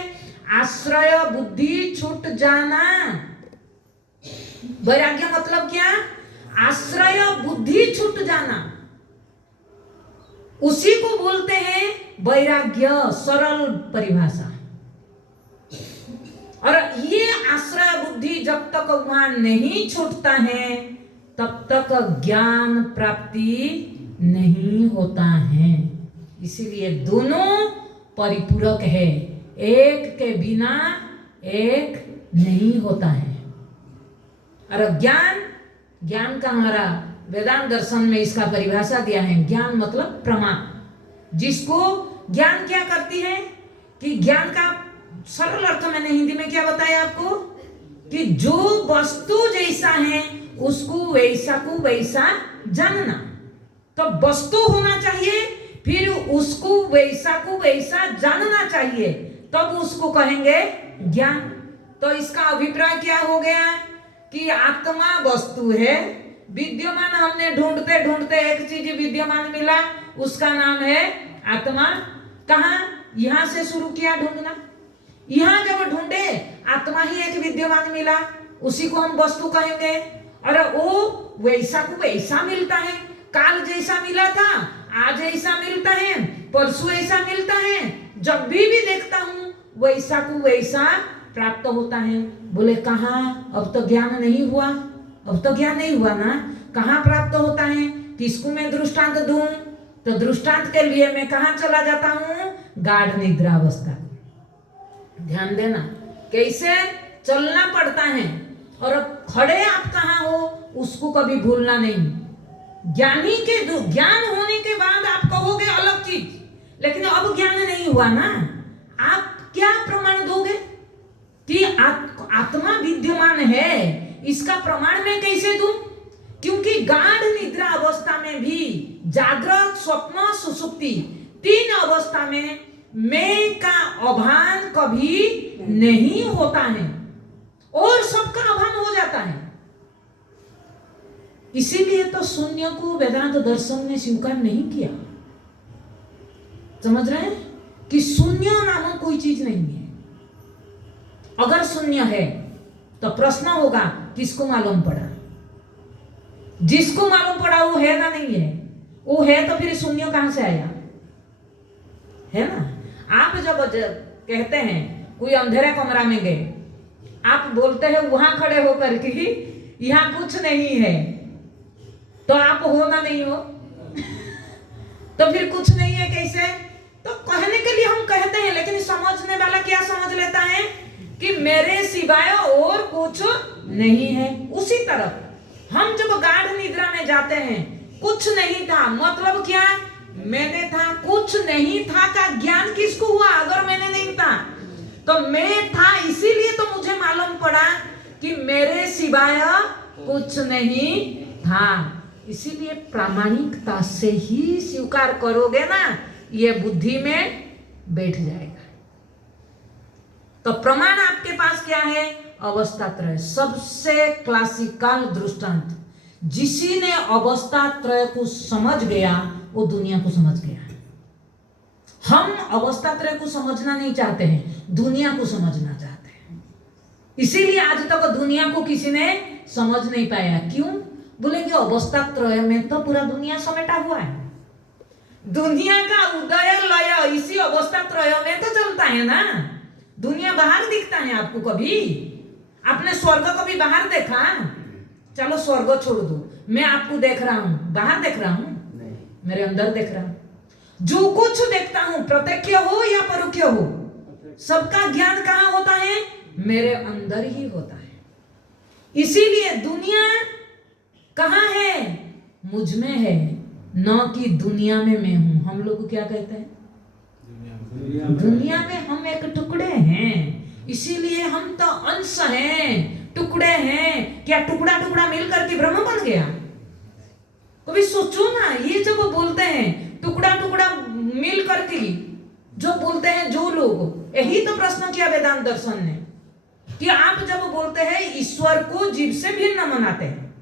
आश्रय बुद्धि छूट जाना। वैराग्य मतलब क्या? आश्रय बुद्धि छूट जाना, उसी को बोलते हैं वैराग्य, सरल परिभाषा। और ये आश्रय बुद्धि जब तक वहां नहीं छूटता है तब तक ज्ञान प्राप्ति नहीं होता है। इसीलिए दोनों परिपूरक है, एक के बिना एक नहीं होता है। और ज्ञान का हमारा वेदांत दर्शन में इसका परिभाषा दिया है, ज्ञान मतलब प्रमा। जिसको ज्ञान क्या करती है कि ज्ञान का सरल अर्थ मैंने हिंदी में क्या बताया आपको कि जो वस्तु जैसा है उसको वैसा को वैसा जानना। तो वस्तु होना चाहिए, फिर उसको वैसा को वैसा जानना चाहिए, तब उसको कहेंगे ज्ञान। तो इसका अभिप्राय क्या हो गया कि आत्मा वस्तु है, विद्यमान। हमने ढूंढते ढूंढते एक चीज विद्यमान मिला, उसका नाम है आत्मा। कहाँ? यहां से शुरू किया ढूंढना। यहां जब ढूंढे आत्मा ही एक विद्यमान मिला, उसी को हम वस्तु कहेंगे। और वो वैसा को वैसा मिलता है, काल जैसा मिला था आज ऐसा मिलता है, परसों ऐसा मिलता है। जब भी देखता हूं वैसा को वैसा प्राप्त होता है। बोले कहाँ? अब तो ज्ञान नहीं हुआ, अब तो ज्ञान नहीं हुआ ना। कहाँ प्राप्त होता है? किसको मैं दृष्टांत दूं? तो दृष्टांत के लिए मैं कहाँ चला जाता हूं? गाढ़ निद्रावस्था। ध्यान देना, कैसे चलना पड़ता है और खड़े आप कहाँ हो उसको कभी भूलना नहीं। ज्ञानी के ज्ञान होने के बाद आप कहोगे अलग चीज, लेकिन अब ज्ञान नहीं हुआ ना, आप क्या प्रमाण दोगे कि आत्मा विद्यमान है? इसका प्रमाण मैं कैसे दूं? क्योंकि गाढ़ निद्रा अवस्था में भी, जागृत, स्वप्न, सुषुप्ति, तीन अवस्था में मैं का अभान कभी नहीं होता है और सबका अभान हो जाता है। इसीलिए तो शून्य को वेदांत दर्शन ने स्वीकार नहीं किया। समझ रहे हैं कि शून्य नामक कोई चीज नहीं है। अगर शून्य है तो प्रश्न होगा किसको मालूम पड़ा? जिसको मालूम पड़ा वो है ना नहीं है? वो है तो फिर शून्य कहां से आया? है ना। आप जब कहते हैं कोई अंधेरे कमरा में गए, आप बोलते हैं वहां खड़े होकर कि यहां कुछ नहीं है, तो आप हो ना नहीं हो? तो फिर कुछ नहीं है कैसे? तो कहने के लिए हम कहते हैं, लेकिन समझने वाला क्या समझ लेता है कि मेरे सिवाय और कुछ नहीं है। उसी तरह हम जब गाढ़ निद्रा में जाते हैं, कुछ नहीं था मतलब क्या? मैंने था, कुछ नहीं था का ज्ञान किसको हुआ? अगर मैंने नहीं था तो मैं था, इसीलिए तो मुझे मालूम पड़ा कि मेरे सिवाय कुछ नहीं था। इसीलिए प्रामाणिकता से ही स्वीकार करोगे ना, ये बुद्धि में बैठ जाएगा। तो प्रमाण आपके पास क्या है? अवस्था त्रय। सबसे क्लासिकल दृष्टांत, जिसी ने अवस्था त्रय को समझ गया वो दुनिया को समझ गया। हम अवस्था त्रय को समझना नहीं चाहते हैं, दुनिया को समझना चाहते हैं। इसीलिए आज तक दुनिया को किसी ने समझ नहीं पाया। क्यों? बोले कि अवस्था त्रय में तो पूरा दुनिया समेटा हुआ है। दुनिया का उदय लय इसी अवस्था त्रय में तो चलता है ना। दुनिया बाहर दिखता है आपको? कभी आपने स्वर्ग कभी बाहर देखा? चलो स्वर्ग छोड़ दो, मैं आपको देख रहा हूं, बाहर देख रहा हूं? मेरे अंदर देख रहा हूं। जो कुछ देखता हूं, प्रत्यक्ष हो या परोक्ष हो, सबका ज्ञान कहां होता है? मेरे अंदर ही होता है। इसीलिए दुनिया कहां है? मुझ में है, न कि दुनिया में मैं हूं। हम लोग क्या कहते हैं? दुनिया में हम एक टुकड़े हैं, इसीलिए हम तो अंश हैं, टुकड़े हैं। क्या टुकड़ा टुकड़ा मिलकर के ब्रह्म बन गया? कभी सोचो ना, ये जब बोलते हैं टुकड़ा टुकड़ा मिल करके, जो बोलते हैं जो लोग, यही तो प्रश्न किया वेदांत दर्शन ने कि आप जब बोलते हैं ईश्वर को जीव से भिन्न मनाते हैं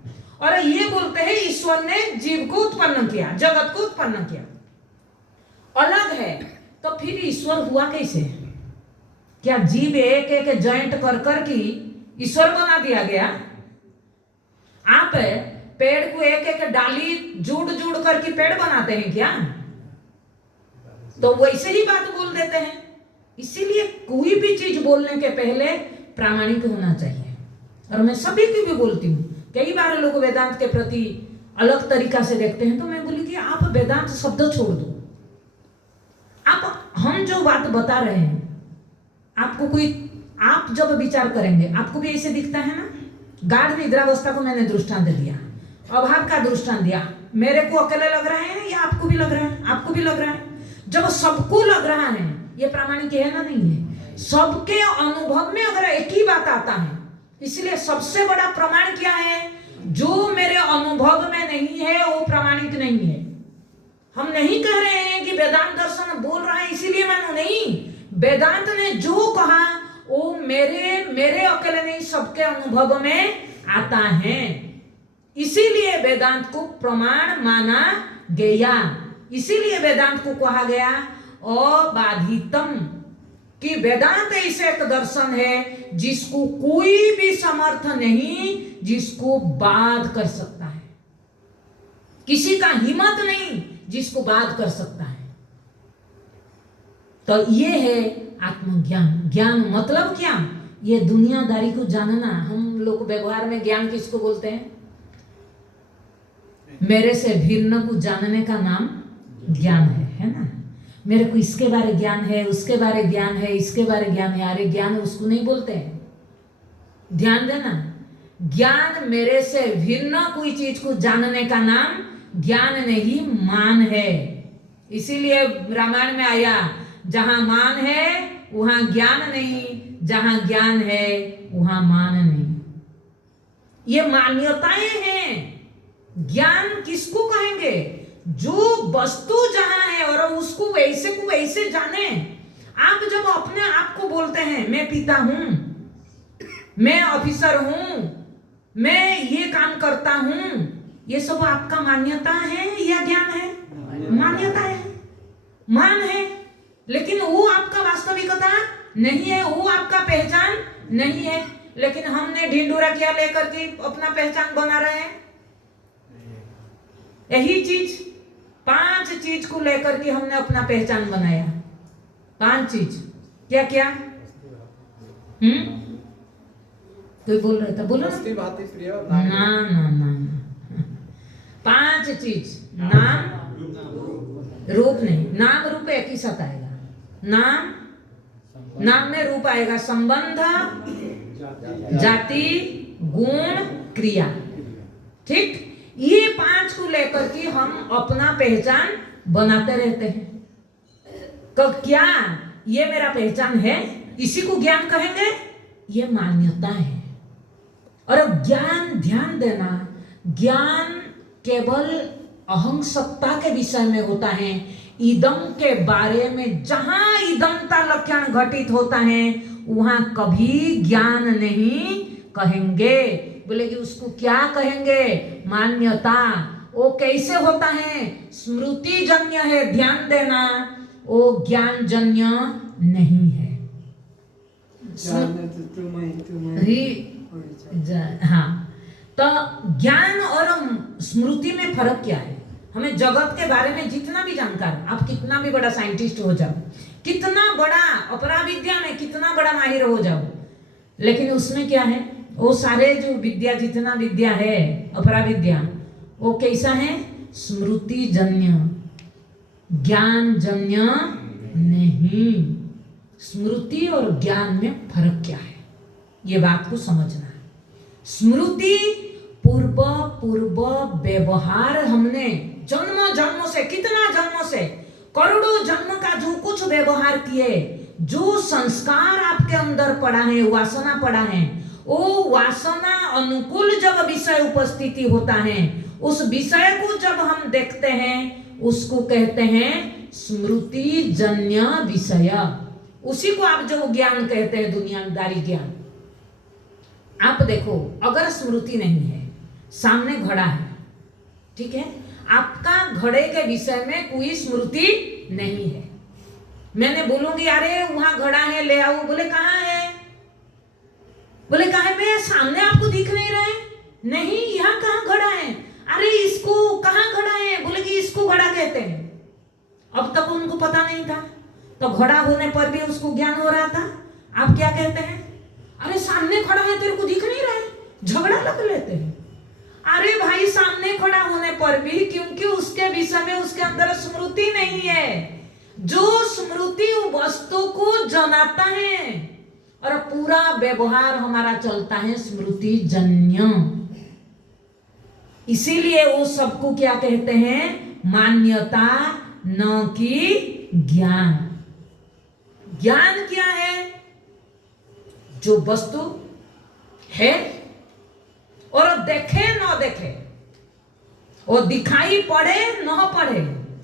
और ये बोलते हैं ईश्वर ने जीव को उत्पन्न किया, जगत को उत्पन्न किया, अलग है, तो फिर ईश्वर हुआ कैसे? क्या जीव एक एक जॉइंट कर कर की ईश्वर बना दिया गया? आप पेड़ को एक एक डाली जुड़ जुड़ करके पेड़ बनाते हैं क्या? तो वैसे ही बात बोल देते हैं। इसीलिए कोई भी चीज बोलने के पहले प्रामाणिक होना चाहिए। और मैं सभी की भी बोलती हूँ, कई बार लोग वेदांत के प्रति अलग तरीका से देखते हैं, तो मैं बोली कि आप वेदांत शब्द छोड़ दो। आप हम जो बात बता रहे हैं, आपको कोई, आप जब विचार करेंगे आपको भी ऐसे दिखता है ना। गाढ़ निद्रावस्था को मैंने दृष्टांत दिया, अभाव का दृष्टांत दिया। मेरे को अकेले लग रहा है या आपको भी लग रहा है? आपको भी लग रहा है। जब सबको लग रहा है, ये प्रामाणिक है ना? नहीं है। सबके अनुभव में अगर एक ही बात आता है, इसलिए सबसे बड़ा प्रमाण क्या है? जो मेरे अनुभव में नहीं है वो प्रामाणिक नहीं है। हम नहीं कह रहे हैं कि वेदांत दर्शन बोल रहा है इसीलिए मानो, नहीं। वेदांत ने जो कहा वो मेरे अकेले नहीं, सबके अनुभव में आता है। इसीलिए वेदांत को प्रमाण माना गया। इसीलिए वेदांत को कहा गया अबाधितम, कि वेदांत ऐसे एक दर्शन है जिसको कोई भी समर्थ नहीं जिसको बाध कर सकता है। किसी का हिम्मत नहीं जिसको बाध कर सकता है। तो ये है आत्मज्ञान। ज्ञान मतलब क्या? ये दुनियादारी को जानना। हम लोग व्यवहार में ज्ञान किसको बोलते हैं? मेरे से भिन्न को जानने का नाम ज्ञान है ना? मेरे को इसके बारे ज्ञान है, उसके बारे ज्ञान है, इसके बारे ज्ञान है। अरे ज्ञान उसको नहीं बोलते हैं। ध्यान देना, ज्ञान मेरे से भिन्न कोई चीज को जानने का नाम ज्ञान नहीं, मान है। इसीलिए रामायण में आया, जहां मान है वहां ज्ञान नहीं, जहां ज्ञान है वहां मान नहीं। ये मान्यताएं हैं। ज्ञान किसको कहेंगे? जो वस्तु जहां है और उसको वैसे को वैसे जाने। आप जब अपने आप को बोलते हैं मैं पिता हूं, मैं ऑफिसर हूं, मैं ये काम करता हूं, ये सब आपका मान्यता है या ज्ञान है? मान्यता है, मान है। लेकिन वो आपका वास्तविकता नहीं है, वो आपका पहचान नहीं है। लेकिन हमने ढिंडोरा क्या लेकर के अपना पहचान बना रहे हैं। यही चीज, 5 चीज को लेकर के हमने अपना पहचान बनाया। 5 चीज क्या क्या? कोई बोल रहा था, बोलो ना। ना 5 चीज, नाम रूप नहीं, नाम रूप एक ही साथ आएगा। नाम में रूप आएगा, संबंध, जाति, गुण, क्रिया। ठीक, ये 5 को लेकर के हम अपना पहचान बनाते रहते हैं। तो क्या ये मेरा पहचान है? इसी को ज्ञान कहेंगे। ये मान्यता है। और अब ज्ञान, ध्यान देना, ज्ञान केवल अहं सत्ता के विषय में होता है। इदम के बारे में जहां इदमता लक्षण घटित होता है वहां कभी ज्ञान नहीं कहेंगे। बोले कि उसको क्या कहेंगे? मान्यता। वो कैसे होता है? स्मृति जन्य है। ध्यान देना, वो ज्ञान जन्य नहीं है। हाँ, तो ज्ञान और स्मृति में फर्क क्या है? हमें जगत के बारे में जितना भी जानकार, आप कितना भी बड़ा साइंटिस्ट हो जाओ, कितना बड़ा अपराविद्या में कितना बड़ा माहिर हो जाओ, लेकिन उसमें क्या है? वो सारे जो विद्या, जितना विद्या है अपराविद्या, वो कैसा है? स्मृति जन्य, ज्ञान जन्य नहीं। स्मृति और ज्ञान में फर्क क्या है, ये बात को समझना है। स्मृति पूर्व व्यवहार, हमने जन्म से, कितना जन्म से, करोड़ों जन्म का जो कुछ व्यवहार किए, जो संस्कार आपके अंदर पड़ा है, वासना पड़ा है, वो वासना अनुकूल जब विषय उपस्थिति होता है, उस विषय को जब हम देखते हैं उसको कहते हैं स्मृति जन्य विषय। उसी को आप जो ज्ञान कहते हैं, दुनियादारी ज्ञान। आप देखो, अगर स्मृति नहीं है, सामने घड़ा है, ठीक है, आपका घड़े के विषय में कोई स्मृति नहीं है, मैंने बोलूंगी अरे वहां घड़ा है ले आओ, बोले कहाँ है, बोले कहाँ है, मैं सामने आपको दिख नहीं रहे, नहीं यहाँ कहाँ घड़ा है, अरे इसको कहाँ घड़ा है, बोले कि इसको घड़ा कहते हैं। अब तक उनको पता नहीं था, तो घड़ा होने पर भी उसको ज्ञान हो रहा था। आप क्या कहते हैं, अरे सामने खड़ा है तेरे को दिख नहीं रहा है, झगड़ा लग लेते हैं। अरे भाई सामने खड़ा होने पर भी, क्योंकि उसके विषय में उसके अंदर स्मृति नहीं है, जो स्मृति वस्तु को जनाता है और पूरा व्यवहार हमारा चलता है स्मृति जन्य। इसीलिए वो सबको क्या कहते हैं, मान्यता न कि ज्ञान। ज्ञान क्या है, जो वस्तु है और देखे न देखे, वो दिखाई पड़े न पड़े,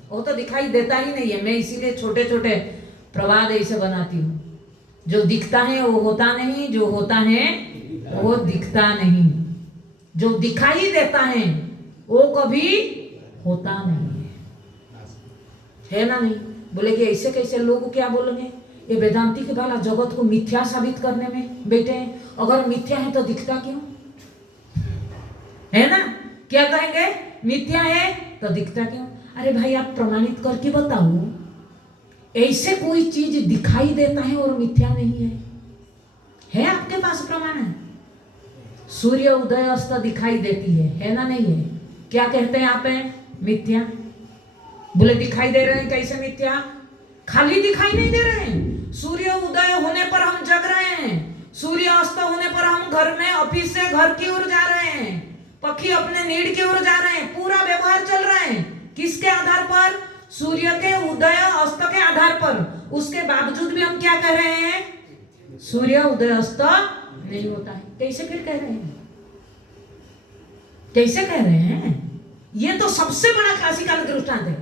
वो तो दिखाई देता ही नहीं है। मैं इसीलिए छोटे छोटे प्रवाद ऐसे बनाती हूँ, जो दिखता है वो होता नहीं, जो होता है वो दिखता नहीं, जो दिखाई देता है वो कभी होता नहीं है ना नहीं। बोले कि ऐसे कैसे लोग क्या बोलेंगे, ये वेदांती के वाला जगत को मिथ्या साबित करने में बैठे हैं, अगर मिथ्या है तो दिखता क्यों है ना, क्या कहेंगे, मिथ्या है तो दिखता क्यों। अरे भाई आप प्रमाणित करके बताओ, ऐसे कोई चीज दिखाई देता है और मिथ्या नहीं है आपके पास प्रमाण है। सूर्य उदय अस्त दिखाई देती है ना नहीं है, क्या कहते हैं आप, मिथ्या। बोले दिखाई दे रहे हैं, कैसे मिथ्या, खाली दिखाई नहीं दे रहे हैं, सूर्य उदय होने पर हम जग रहे हैं, सूर्य अस्त होने पर हम घर में ऑफिस से घर की ओर जा रहे हैं, पक्षी अपने नीड की ओर जा रहे हैं, पूरा व्यवहार चल रहा है किसके आधार पर, सूर्य के उदय अस्त के आधार पर। उसके बावजूद भी हम क्या कह रहे हैं, सूर्य उदय अस्त नहीं होता है। कैसे फिर कह रहे हैं, कैसे कह रहे हैं, ये तो सबसे बड़ा क्लासिकल दृष्टांत है।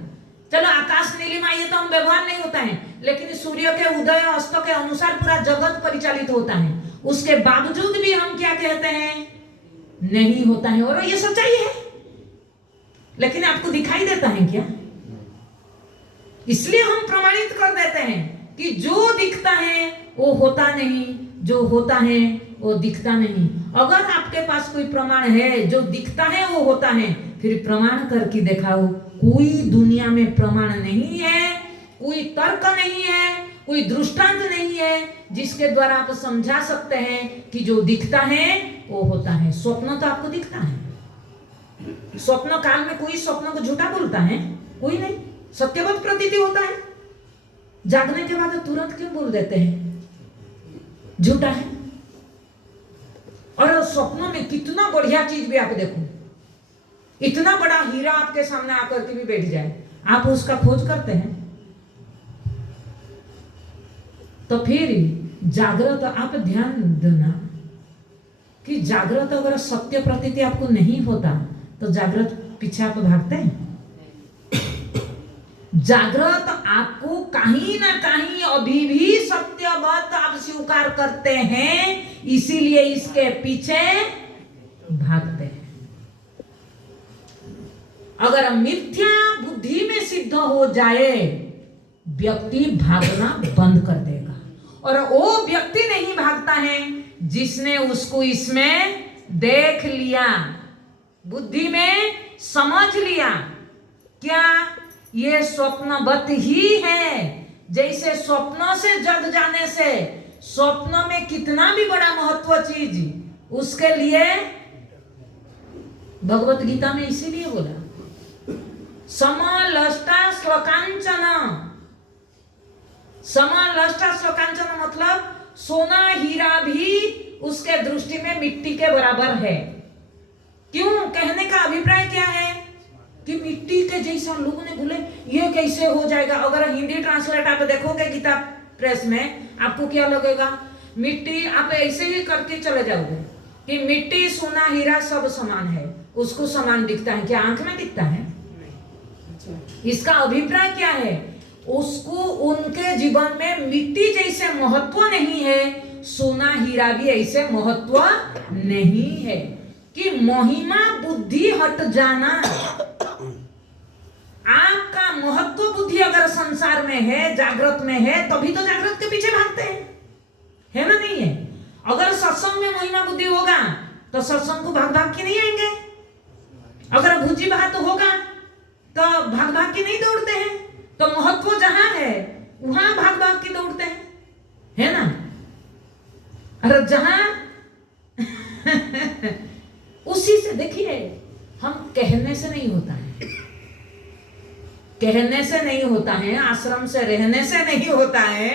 चलो आकाश नीलिमा ये तो हम व्यवहार नहीं होता है, लेकिन सूर्य के उदय अस्त के अनुसार पूरा जगत परिचालित होता है, उसके बावजूद भी हम क्या कहते हैं, नहीं होता है, और ये सच्चाई है। लेकिन आपको दिखाई देता है क्या, इसलिए हम प्रमाणित कर देते हैं कि जो दिखता है वो होता नहीं, जो होता है वो दिखता नहीं। अगर आपके पास कोई प्रमाण है जो दिखता है वो होता है, फिर प्रमाण करके दिखाओ। कोई दुनिया में प्रमाण नहीं है, कोई तर्क नहीं है, कोई दृष्टांत नहीं है जिसके द्वारा आप समझा सकते हैं कि जो दिखता है वो होता है। स्वप्न तो आपको दिखता है, स्वप्न काल में कोई स्वप्न को झूठा बोलता है, कोई नहीं, सत्यवत प्रतीति होता है। जागने के बाद तुरंत क्यों बोल देते हैं झूठा है। और स्वप्नों में कितना बढ़िया चीज भी आप देखो, इतना बड़ा हीरा आपके सामने आकर के भी बैठ जाए, आप उसका खोज करते हैं। तो फिर जागृत आप ध्यान देना कि जागृत अगर सत्य प्रतीति आपको नहीं होता तो जागृत पीछे आप भागते हैं। जागृत आपको कहीं ना कहीं अभी भी सत्य बात आप स्वीकार करते हैं, इसीलिए इसके पीछे भागते हैं। अगर मिथ्या बुद्धि में सिद्ध हो जाए, व्यक्ति भागना बंद कर देगा, और वो व्यक्ति नहीं भागता है जिसने उसको इसमें देख लिया, बुद्धि में समझ लिया, क्या ये स्वप्नवत ही है। जैसे स्वप्नों से जग जाने से, स्वप्न में कितना भी बड़ा महत्व चीज, उसके लिए भगवत गीता में इसीलिए बोला समलष्टा श्लोकांचन। समलष्टा श्लोकांचन मतलब सोना हीरा भी उसके दृष्टि में मिट्टी के बराबर है। क्यों, कहने का अभिप्राय क्या है कि मिट्टी के जैसा, लोगों ने बोले ये कैसे हो जाएगा। अगर हिंदी ट्रांसलेट आप देखोगे गीता प्रेस में, आपको क्या लगेगा, मिट्टी, आप ऐसे ही करके चले जाओगे कि मिट्टी सोना हीरा सब समान है, उसको समान दिखता है। क्या आंख में दिखता है? इसका अभिप्राय क्या है, उसको उनके जीवन में मिट्टी जैसे महत्व नहीं है, सोना हीरा भी ऐसे महत्व नहीं है। कि महिमा बुद्धि हट जाना, आपका महत्व बुद्धि अगर संसार में है, जागृत में है, तभी तो जागृत के पीछे भागते हैं, है ना? नहीं है? अगर सत्संग में महिमा बुद्धि होगा तो सत्संग को भाग भाग के नहीं आएंगे। अगर भूजी भात होगा तो भाग भाग के नहीं दौड़ते हैं। तो महत्व जहां है वहां भाग भाग के दौड़ते हैं, है ना? अरे जहां उसी से देखिए, हम कहने से नहीं होता है, कहने से नहीं होता है, आश्रम से रहने से नहीं होता है,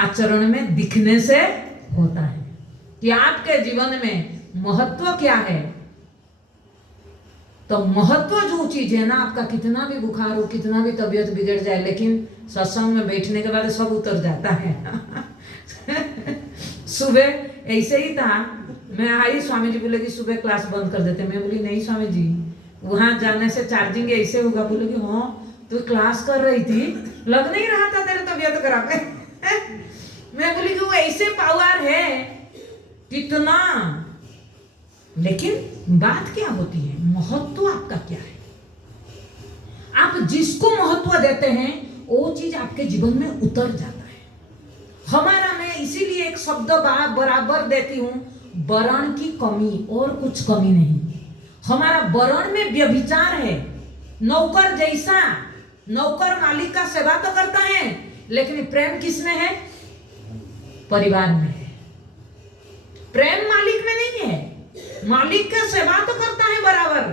आचरण में दिखने से होता है कि आपके जीवन में महत्व क्या है। तो महत्व जो चीज है ना, आपका कितना भी बुखार हो, कितना भी तबीयत बिगड़ जाए, लेकिन सत्संग में बैठने के बाद सब उतर जाता है। सुबह ऐसे ही था, मैं आई, स्वामी जी बोले कि सुबह क्लास बंद कर देते। मैं बोली नहीं स्वामी जी, वहां जाने से चार्जिंग ऐसे होगा। बोले कि हाँ तो क्लास कर रही थी, लग नहीं रहा था तेरे तबीयत खराब है। मैं बोली कि वो ऐसे पावर है कितना, लेकिन बात क्या होती है, महत्व आपका क्या है। आप जिसको महत्व देते हैं वो चीज आपके जीवन में उतर जाता है। हमारा, मैं इसीलिए एक शब्द बराबर देती हूं, वर्ण की कमी और कुछ कमी नहीं। हमारा वर्ण में व्यभिचार है। नौकर जैसा, नौकर मालिक का सेवा तो करता है, लेकिन प्रेम किसमें है? परिवार में है। प्रेम मालिक में नहीं है। मालिक का सेवा तो करता है बराबर,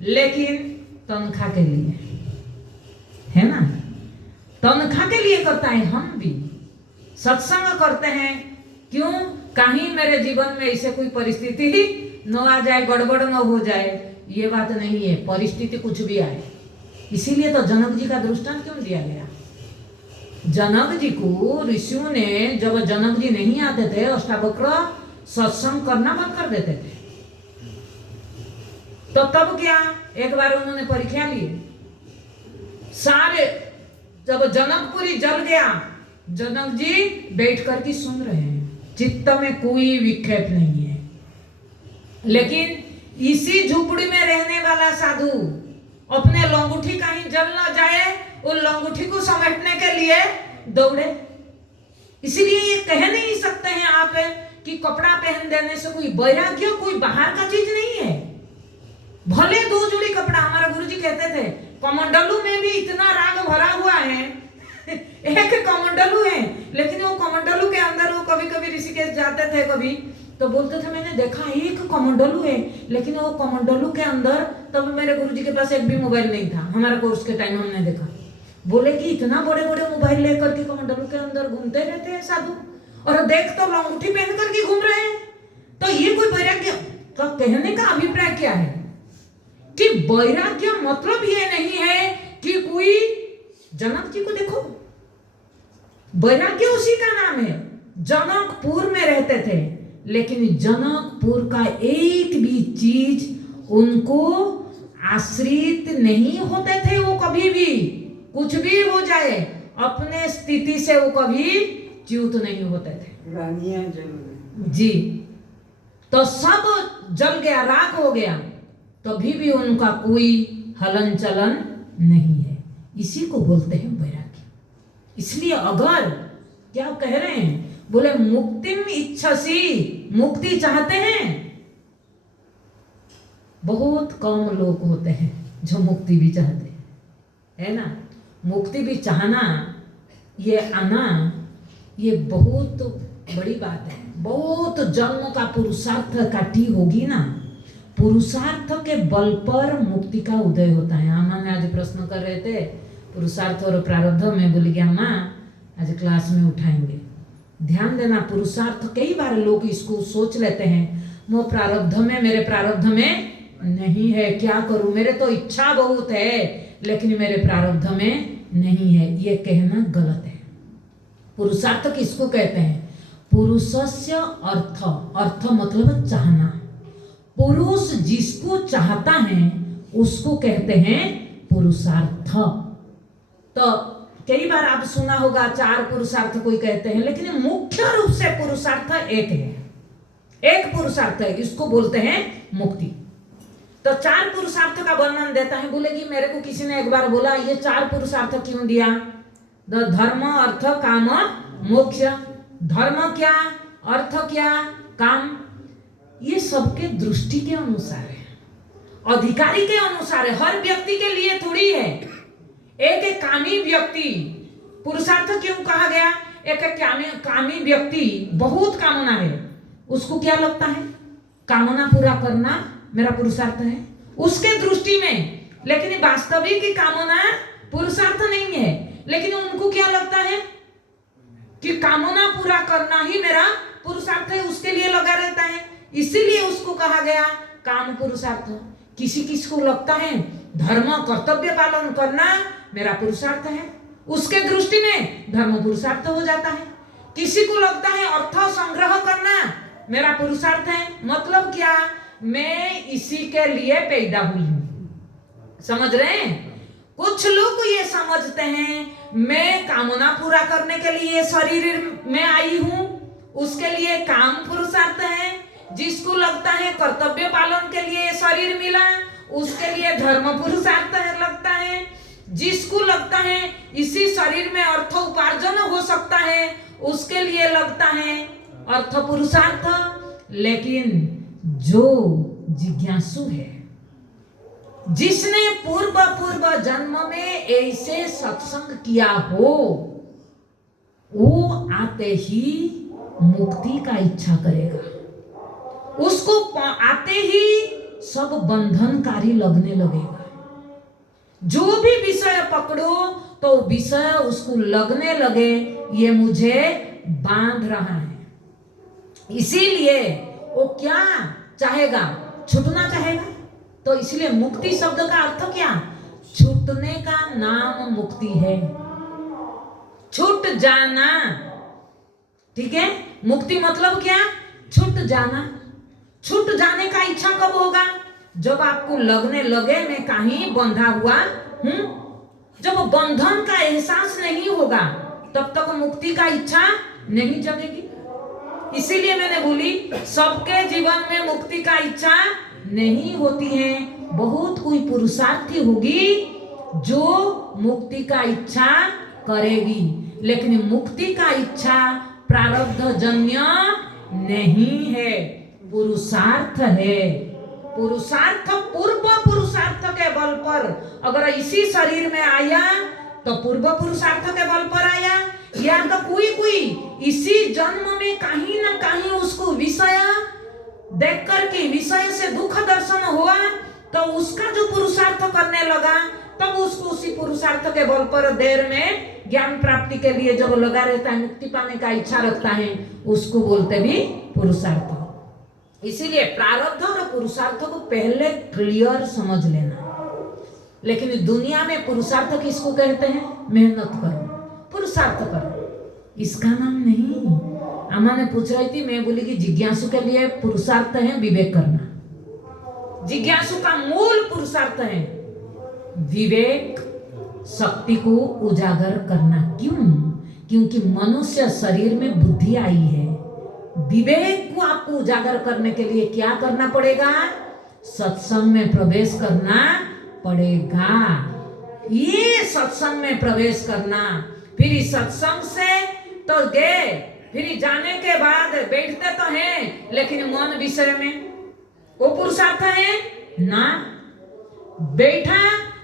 लेकिन तनख्वाह के लिए, है ना? तनख्वाह के लिए करता है। हम भी सत्संग करते हैं क्यों? कहीं मेरे जीवन में ऐसे कोई परिस्थिति ही न आ जाए, गड़बड़ न हो जाए, ये बात नहीं है। परिस्थिति कुछ भी आए, इसीलिए तो जनक जी का दृष्टांत क्यों दिया गया? जनक जी को ऋषियों ने, जब जनक जी नहीं आते थे, अष्टावक्र सत्संग करना बंद कर देते थे। तो तब क्या, एक बार उन्होंने परीक्षा लिए सारे, जब जनकपुरी जल गया, जनक जी बैठ करके सुन रहे हैं, चित्त में कोई विक्षेप नहीं है। लेकिन इसी झुपड़ी में रहने वाला साधु अपने लंगूठी कहीं जल न जाए, उन लंगूठी को समेटने के लिए दौड़े। इसलिए ये कह नहीं सकते हैं आप कि कपड़ा पहन देने से कोई वैराग्य कोई बाहर का चीज नहीं है। भले 2 जोड़ी कपड़ा, हमारा गुरुजी कहते थे, कमंडलू में भी इतना राग भरा हुआ है। एक कमंडलू है, लेकिन वो कमंडलू के अंदर, वो कभी कभी ऋषिकेश जाते थे, कभी तो बोलते थे मैंने देखा एक कमंडलू है, लेकिन वो कमंडलू के अंदर, तब मेरे गुरुजी के पास एक भी मोबाइल नहीं था, हमारा कोर्स के टाइम हमने देखा। बोले कि इतना बड़े बड़े मोबाइल लेकर के कमंडलू के अंदर घूमते रहते हैं साधु, और देख तो लंगूठी पहन करके घूम रहे हैं। तो ये कोई वैराग्य का कहने का अभिप्राय क्या है कि वैराग्य मतलब ये नहीं है कि कोई, जनक जी को देखो, वैराग्य उसी का नाम है। जनकपुर में रहते थे, लेकिन जनकपुर का एक भी चीज उनको आश्रित नहीं होते थे। वो कभी भी कुछ भी हो जाए, अपने स्थिति से वो कभी च्युत नहीं होते थे। रानियां जल गई जी, तो सब जल गया, राख हो गया, तभी भी उनका कोई हलन चलन नहीं है। इसी को बोलते हैं वैराग्य। इसलिए अगर क्या कह रहे हैं, बोले मुक्तिम इच्छसी, मुक्ति चाहते हैं, बहुत कम लोग होते हैं जो मुक्ति भी चाहते हैं, है ना? मुक्ति भी चाहना, ये आना, ये बहुत बड़ी बात है। बहुत जन्म का पुरुषार्थ काटी होगी ना, पुरुषार्थ के बल पर मुक्ति का उदय होता है। अम्मा ने आज प्रश्न कर रहे थे पुरुषार्थ और प्रारब्ध में, बोली कि अम्मा आज क्लास में उठाएंगे। ध्यान देना, पुरुषार्थ, कई बार लोग इसको सोच लेते हैं वो प्रारब्ध में, मेरे प्रारब्ध में नहीं है, क्या करूं, मेरे तो इच्छा बहुत है लेकिन मेरे प्रारब्ध में नहीं है। ये कहना गलत है। पुरुषार्थ किसको कहते हैं? पुरुषस्य अर्थ, अर्थ मतलब चाहना। पुरुष जिसको चाहता है उसको कहते हैं पुरुषार्थ। तो कई बार आप सुना होगा 4 पुरुषार्थ कोई कहते हैं, लेकिन मुख्य रूप से पुरुषार्थ एक है, एक पुरुषार्थ है, इसको बोलते हैं मुक्ति। तो 4 पुरुषार्थ का वर्णन देता है। बोलेगी मेरे को किसी ने एक बार बोला ये 4 पुरुषार्थ क्यों दिया? धर्म, अर्थ, काम, मोक्ष। धर्म क्या, अर्थ क्या, काम, ये सबके दृष्टि के अनुसार है, अधिकारी के अनुसार है, हर व्यक्ति के लिए थोड़ी है। एक कामी व्यक्ति, पुरुषार्थ क्यों कहा गया? एक कामी व्यक्ति, बहुत कामना है, उसको क्या लगता है? कामना पूरा करना मेरा पुरुषार्थ है उसके दृष्टि में, लेकिन वास्तविक कामना पुरुषार्थ नहीं है। लेकिन उनको क्या लगता है कि कामना पूरा करना ही मेरा पुरुषार्थ है, उसके लिए लगा रहता है, इसीलिए उसको कहा गया काम पुरुषार्थ। किसी किसी को लगता है धर्म, कर्तव्य पालन करना मेरा पुरुषार्थ है, उसके दृष्टि में धर्म पुरुषार्थ हो जाता है। किसी को लगता है अर्थ संग्रह करना मेरा पुरुषार्थ है, मतलब क्या? मैं इसी के लिए पैदा हुई हूं। समझ रहे हैं? कुछ लोग ये समझते हैं मैं कामना पूरा करने के लिए शरीर में आई हूं, उसके लिए काम पुरुषार्थ है। जिसको लगता है कर्तव्य पालन के लिए शरीर मिला, उसके लिए धर्म पुरुषार्थ लगता है। जिसको लगता है इसी शरीर में अर्थ उपार्जन हो सकता है, उसके लिए लगता है अर्थ पुरुषार्थ। लेकिन जो जिज्ञासु है, जिसने पूर्व जन्म में ऐसे सत्संग किया हो, वो आते ही मुक्ति का इच्छा करेगा। उसको आते ही सब बंधनकारी लगने लगेगा। जो भी विषय पकड़ो तो विषय उसको लगने लगे ये मुझे बांध रहा है। इसीलिए वो क्या चाहेगा? छूटना चाहेगा। तो इसलिए मुक्ति शब्द का अर्थ क्या? छूटने का नाम मुक्ति है, छूट जाना। ठीक है? मुक्ति मतलब क्या? छूट जाना। छूट जाने का इच्छा कब होगा? जब आपको लगने लगे मैं कहीं बंधा हुआ हूं। जब बंधन का एहसास नहीं होगा तब तक मुक्ति का इच्छा नहीं जगेगी। इसीलिए मैंने बोली सबके जीवन में मुक्ति का इच्छा नहीं होती है। बहुत कोई पुरुषार्थी होगी जो मुक्ति का इच्छा करेगी, लेकिन मुक्ति का इच्छा प्रारब्ध जन्य नहीं है, पुरुषार्थ है। पुरुषार्थ पूर्व पुरुषार्थ के बल पर अगर इसी शरीर में आया तो पूर्व पुरुषार्थ के बल पर आया, या तो कोई इसी जन्म में कहीं ना कहीं उसको विषय देख करके विषय से दुख दर्शन हुआ तो उसका जो पुरुषार्थ करने लगा, तब उसको उसी पुरुषार्थ के बल पर देर में ज्ञान प्राप्ति के लिए जब लगा रहता है, मुक्ति पाने का इच्छा रखता है, उसको बोलते भी पुरुषार्थ। इसीलिए प्रारब्ध और पुरुषार्थ को पहले क्लियर समझ लेना। लेकिन दुनिया में पुरुषार्थ किसको कहते हैं? मेहनत करो, पुरुषार्थ करो, इसका नाम नहीं। अम्मा ने पूछ रही थी, मैं बोली कि जिज्ञासु के लिए पुरुषार्थ है विवेक करना। जिज्ञासु का मूल पुरुषार्थ है विवेक, शक्ति को उजागर करना। क्यों? क्योंकि मनुष्य शरीर में बुद्धि आई है। विवेक को आपको उजागर करने के लिए क्या करना पड़ेगा? सत्संग में प्रवेश करना पड़ेगा। ये सत्संग में प्रवेश करना, फिर इस सत्संग से तो गए, फिर जाने के बाद बैठते तो हैं लेकिन मन विषय में, वो पुरुषार्थ है ना। बैठा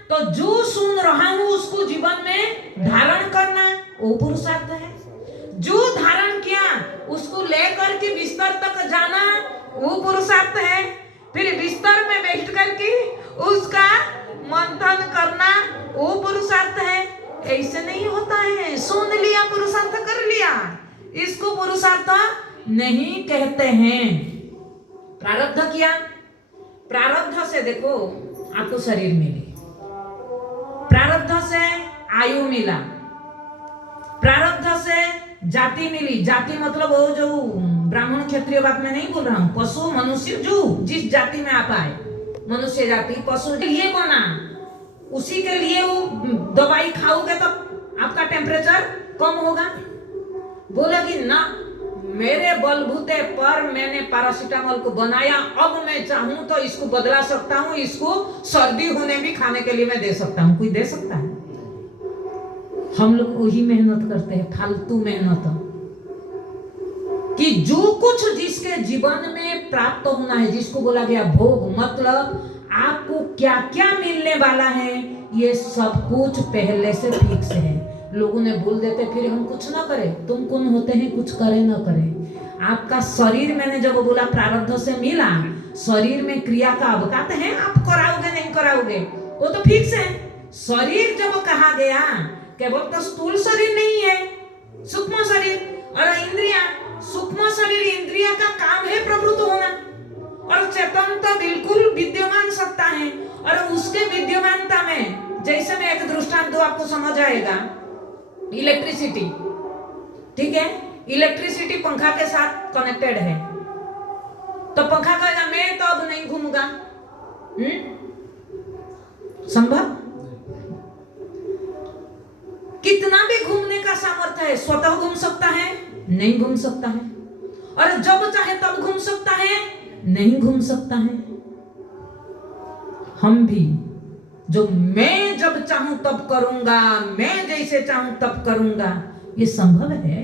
तो जो सुन रहा हूं उसको जीवन में धारण करना, वो पुरुषार्थ है। जो धारण किया उसको लेकर के बिस्तर तक जाना, वो पुरुषार्थ है। फिर बिस्तर में बैठ करके उसका मंथन करना, वो पुरुषार्थ है। ऐसे नहीं होता है सुन लिया पुरुषार्थ कर लिया, इसको पुरुषार्थ नहीं कहते हैं। प्रारब्ध किया, प्रारब्ध से देखो आपको शरीर मिली, प्रारब्ध से आयु मिला, प्रारब्ध से जाति मिली। जाति मतलब वो जो ब्राह्मण क्षत्रिय बात में नहीं बोल रहा हूं, पशु मनुष्य जो जिस जाति में आप आए, मनुष्य जाति पशु ये बना, उसी के लिए वो दवाई खाओगे तो आपका टेम्परेचर कम होगा। बोलेगी ना मेरे बलबूते पर मैंने पैरासीटामोल को बनाया, अब मैं चाहूं तो इसको बदला सकता हूं, इसको सर्दी होने भी खाने के लिए मैं दे सकता हूं। कोई दे सकता है? हम लोग वही मेहनत करते हैं, फालतू मेहनत, कि जो कुछ जिसके जीवन में प्राप्त होना है, जिसको बोला गया भोग, मतलब आपको क्या क्या मिलने वाला है, ये सब कुछ पहले से फिक्स है। लोगों ने बोल देते फिर हम कुछ ना करें। तुम कौन होते हैं कुछ करे ना करे? आपका शरीर, मैंने जब बोला प्रारब्ध से मिला, शरीर में क्रिया का अवकाश है, आप कराओगे नहीं कराओगे वो तो फिक्स है। शरीर जब कहा गया, केवल तो स्थूल शरीर नहीं है, सूक्ष्म शरीर और इंद्रिया। सूक्ष्म शरीर इंद्रिया का काम है प्रवृत्त होना, और चेतन तो बिल्कुल विद्यमान सत्ता है। और उसके विद्यमानता में, जैसे मैं एक दृष्टांत दूं आपको समझ आएगा, इलेक्ट्रिसिटी, ठीक है, इलेक्ट्रिसिटी पंखा के साथ कनेक्टेड है, तो पंखा कहेगा मैं तो अब नहीं घूमूंगा, संभव? कितना भी घूमने का सामर्थ्य है, स्वतः घूम सकता है? नहीं घूम सकता है। और जब चाहे तब घूम सकता है? नहीं घूम सकता है। हम भी जो मैं जब चाहूं तब करूंगा, मैं जैसे चाहूं तब करूंगा, ये संभव है?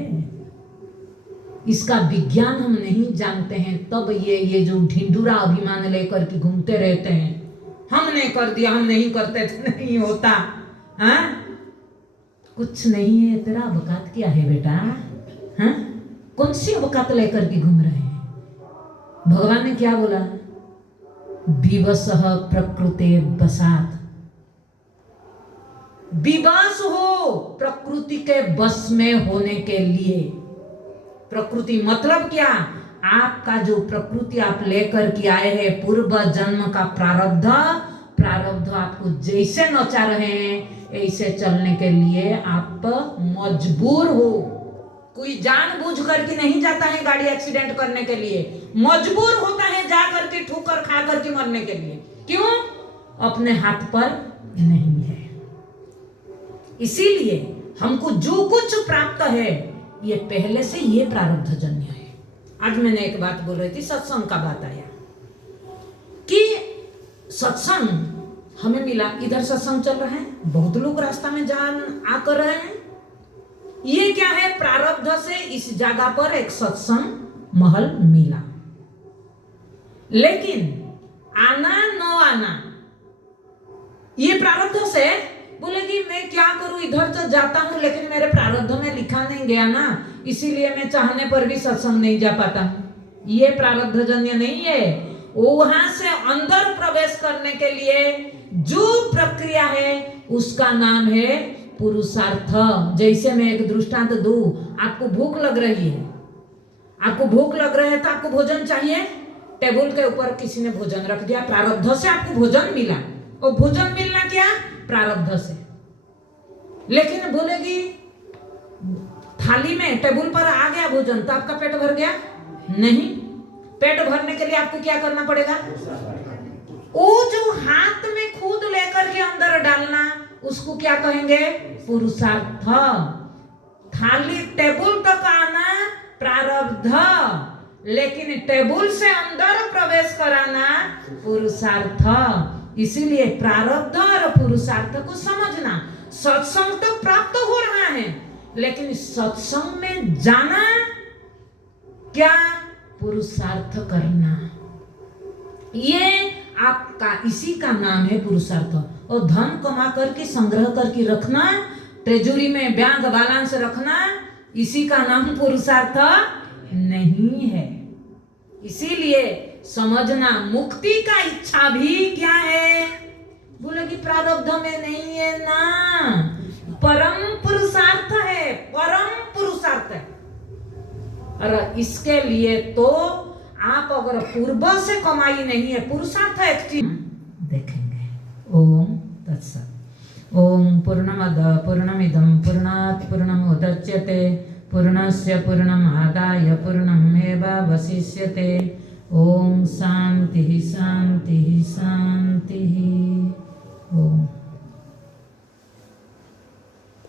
इसका विज्ञान हम नहीं जानते हैं, तब ये जो ढिंडूरा अभिमान लेकर के घूमते रहते हैं, हमने कर दिया, हम नहीं करते तो नहीं होता। हाँ, कुछ नहीं है, तेरा अवकात क्या है बेटा? हाँ, कौन सी अवकात लेकर के घूम रहे हैं? भगवान ने क्या बोला? विवशः प्रकृते वशात्, विवश हो प्रकृति के वश में होने के लिए। प्रकृति मतलब क्या? आपका जो प्रकृति आप लेकर के आए हैं, पूर्व जन्म का प्रारब्ध आपको जैसे नचा रहे हैं, ऐसे चलने के लिए आप मजबूर हो। कोई जानबूझ करके नहीं जाता है गाड़ी एक्सीडेंट करने के लिए, मजबूर होता है जा करके ठोकर खा करके मरने के लिए। क्यों? अपने हाथ पर नहीं है। इसीलिए हमको जो कुछ प्राप्त है, ये पहले से ये प्रारब्ध जन्य है। आज मैंने एक बात बोल रही थी, सत्संग का बात आया कि सत्संग हमें मिला, इधर सत्संग चल रहा है, बहुत लोग रास्ता में जान आकर रहे हैं। ये क्या है? प्रारब्ध से इस जगह पर एक सत्संग महल मिला, लेकिन आना न आना ये प्रारब्ध से। बोले कि मैं क्या करूं, इधर तो जाता हूं लेकिन मेरे प्रारब्ध में लिखा नहीं गया ना, इसीलिए मैं चाहने पर भी सत्संग नहीं जा पाता। ये प्रारब्ध जन्य नहीं है। वहां से अंदर प्रवेश करने के लिए जो प्रक्रिया है उसका नाम है पुरुषार्थ। जैसे मैं एक दृष्टांत दूं, आपको भूख लग रही है, आपको भूख लग रहा है तो आपको भोजन चाहिए, टेबल के ऊपर किसी ने भोजन रख दिया, प्रारब्ध से आपको भोजन मिला। और भोजन मिलना क्या? प्रारब्ध से। लेकिन बोलेगी थाली में टेबल पर आ गया भोजन तो आपका पेट भर गया? नहीं। पेट भरने के लिए आपको क्या करना पड़ेगा? वो जो हाथ में खुद लेकर के अंदर डालना, उसको क्या कहेंगे? पुरुषार्थ। थाली टेबल तक आना प्रारब्ध, लेकिन टेबल से अंदर प्रवेश कराना पुरुषार्थ। इसीलिए प्रारब्ध और पुरुषार्थ को समझना। सत्संग तो प्राप्त हो रहा है, लेकिन सत्संग में जाना क्या? पुरुषार्थ करना। ये आपका, इसी का नाम है पुरुषार्थ। और धन कमा करके संग्रह करके रखना, ट्रेजरी में बैंक बैलेंस रखना, इसी का नाम पुरुषार्थ नहीं है। इसीलिए समझना, मुक्ति का इच्छा भी क्या है? बोले कि प्रारब्ध में नहीं है ना, परम पुरुषार्थ है, परम पुरुषार्थ है। और इसके लिए तो आप अगर पूर्व से कमाई नहीं है, पुरुषार्थ एक चीज देखेंगे। ओम तत्सत्। ओम पूर्णमद पूर्णमिदं पूर्णात् पूर्णमुदच्यते पूर्णस्य पूर्णमादाय पूर्णमेवावशिष्यते। ओम शांति शांति शांति। ओम।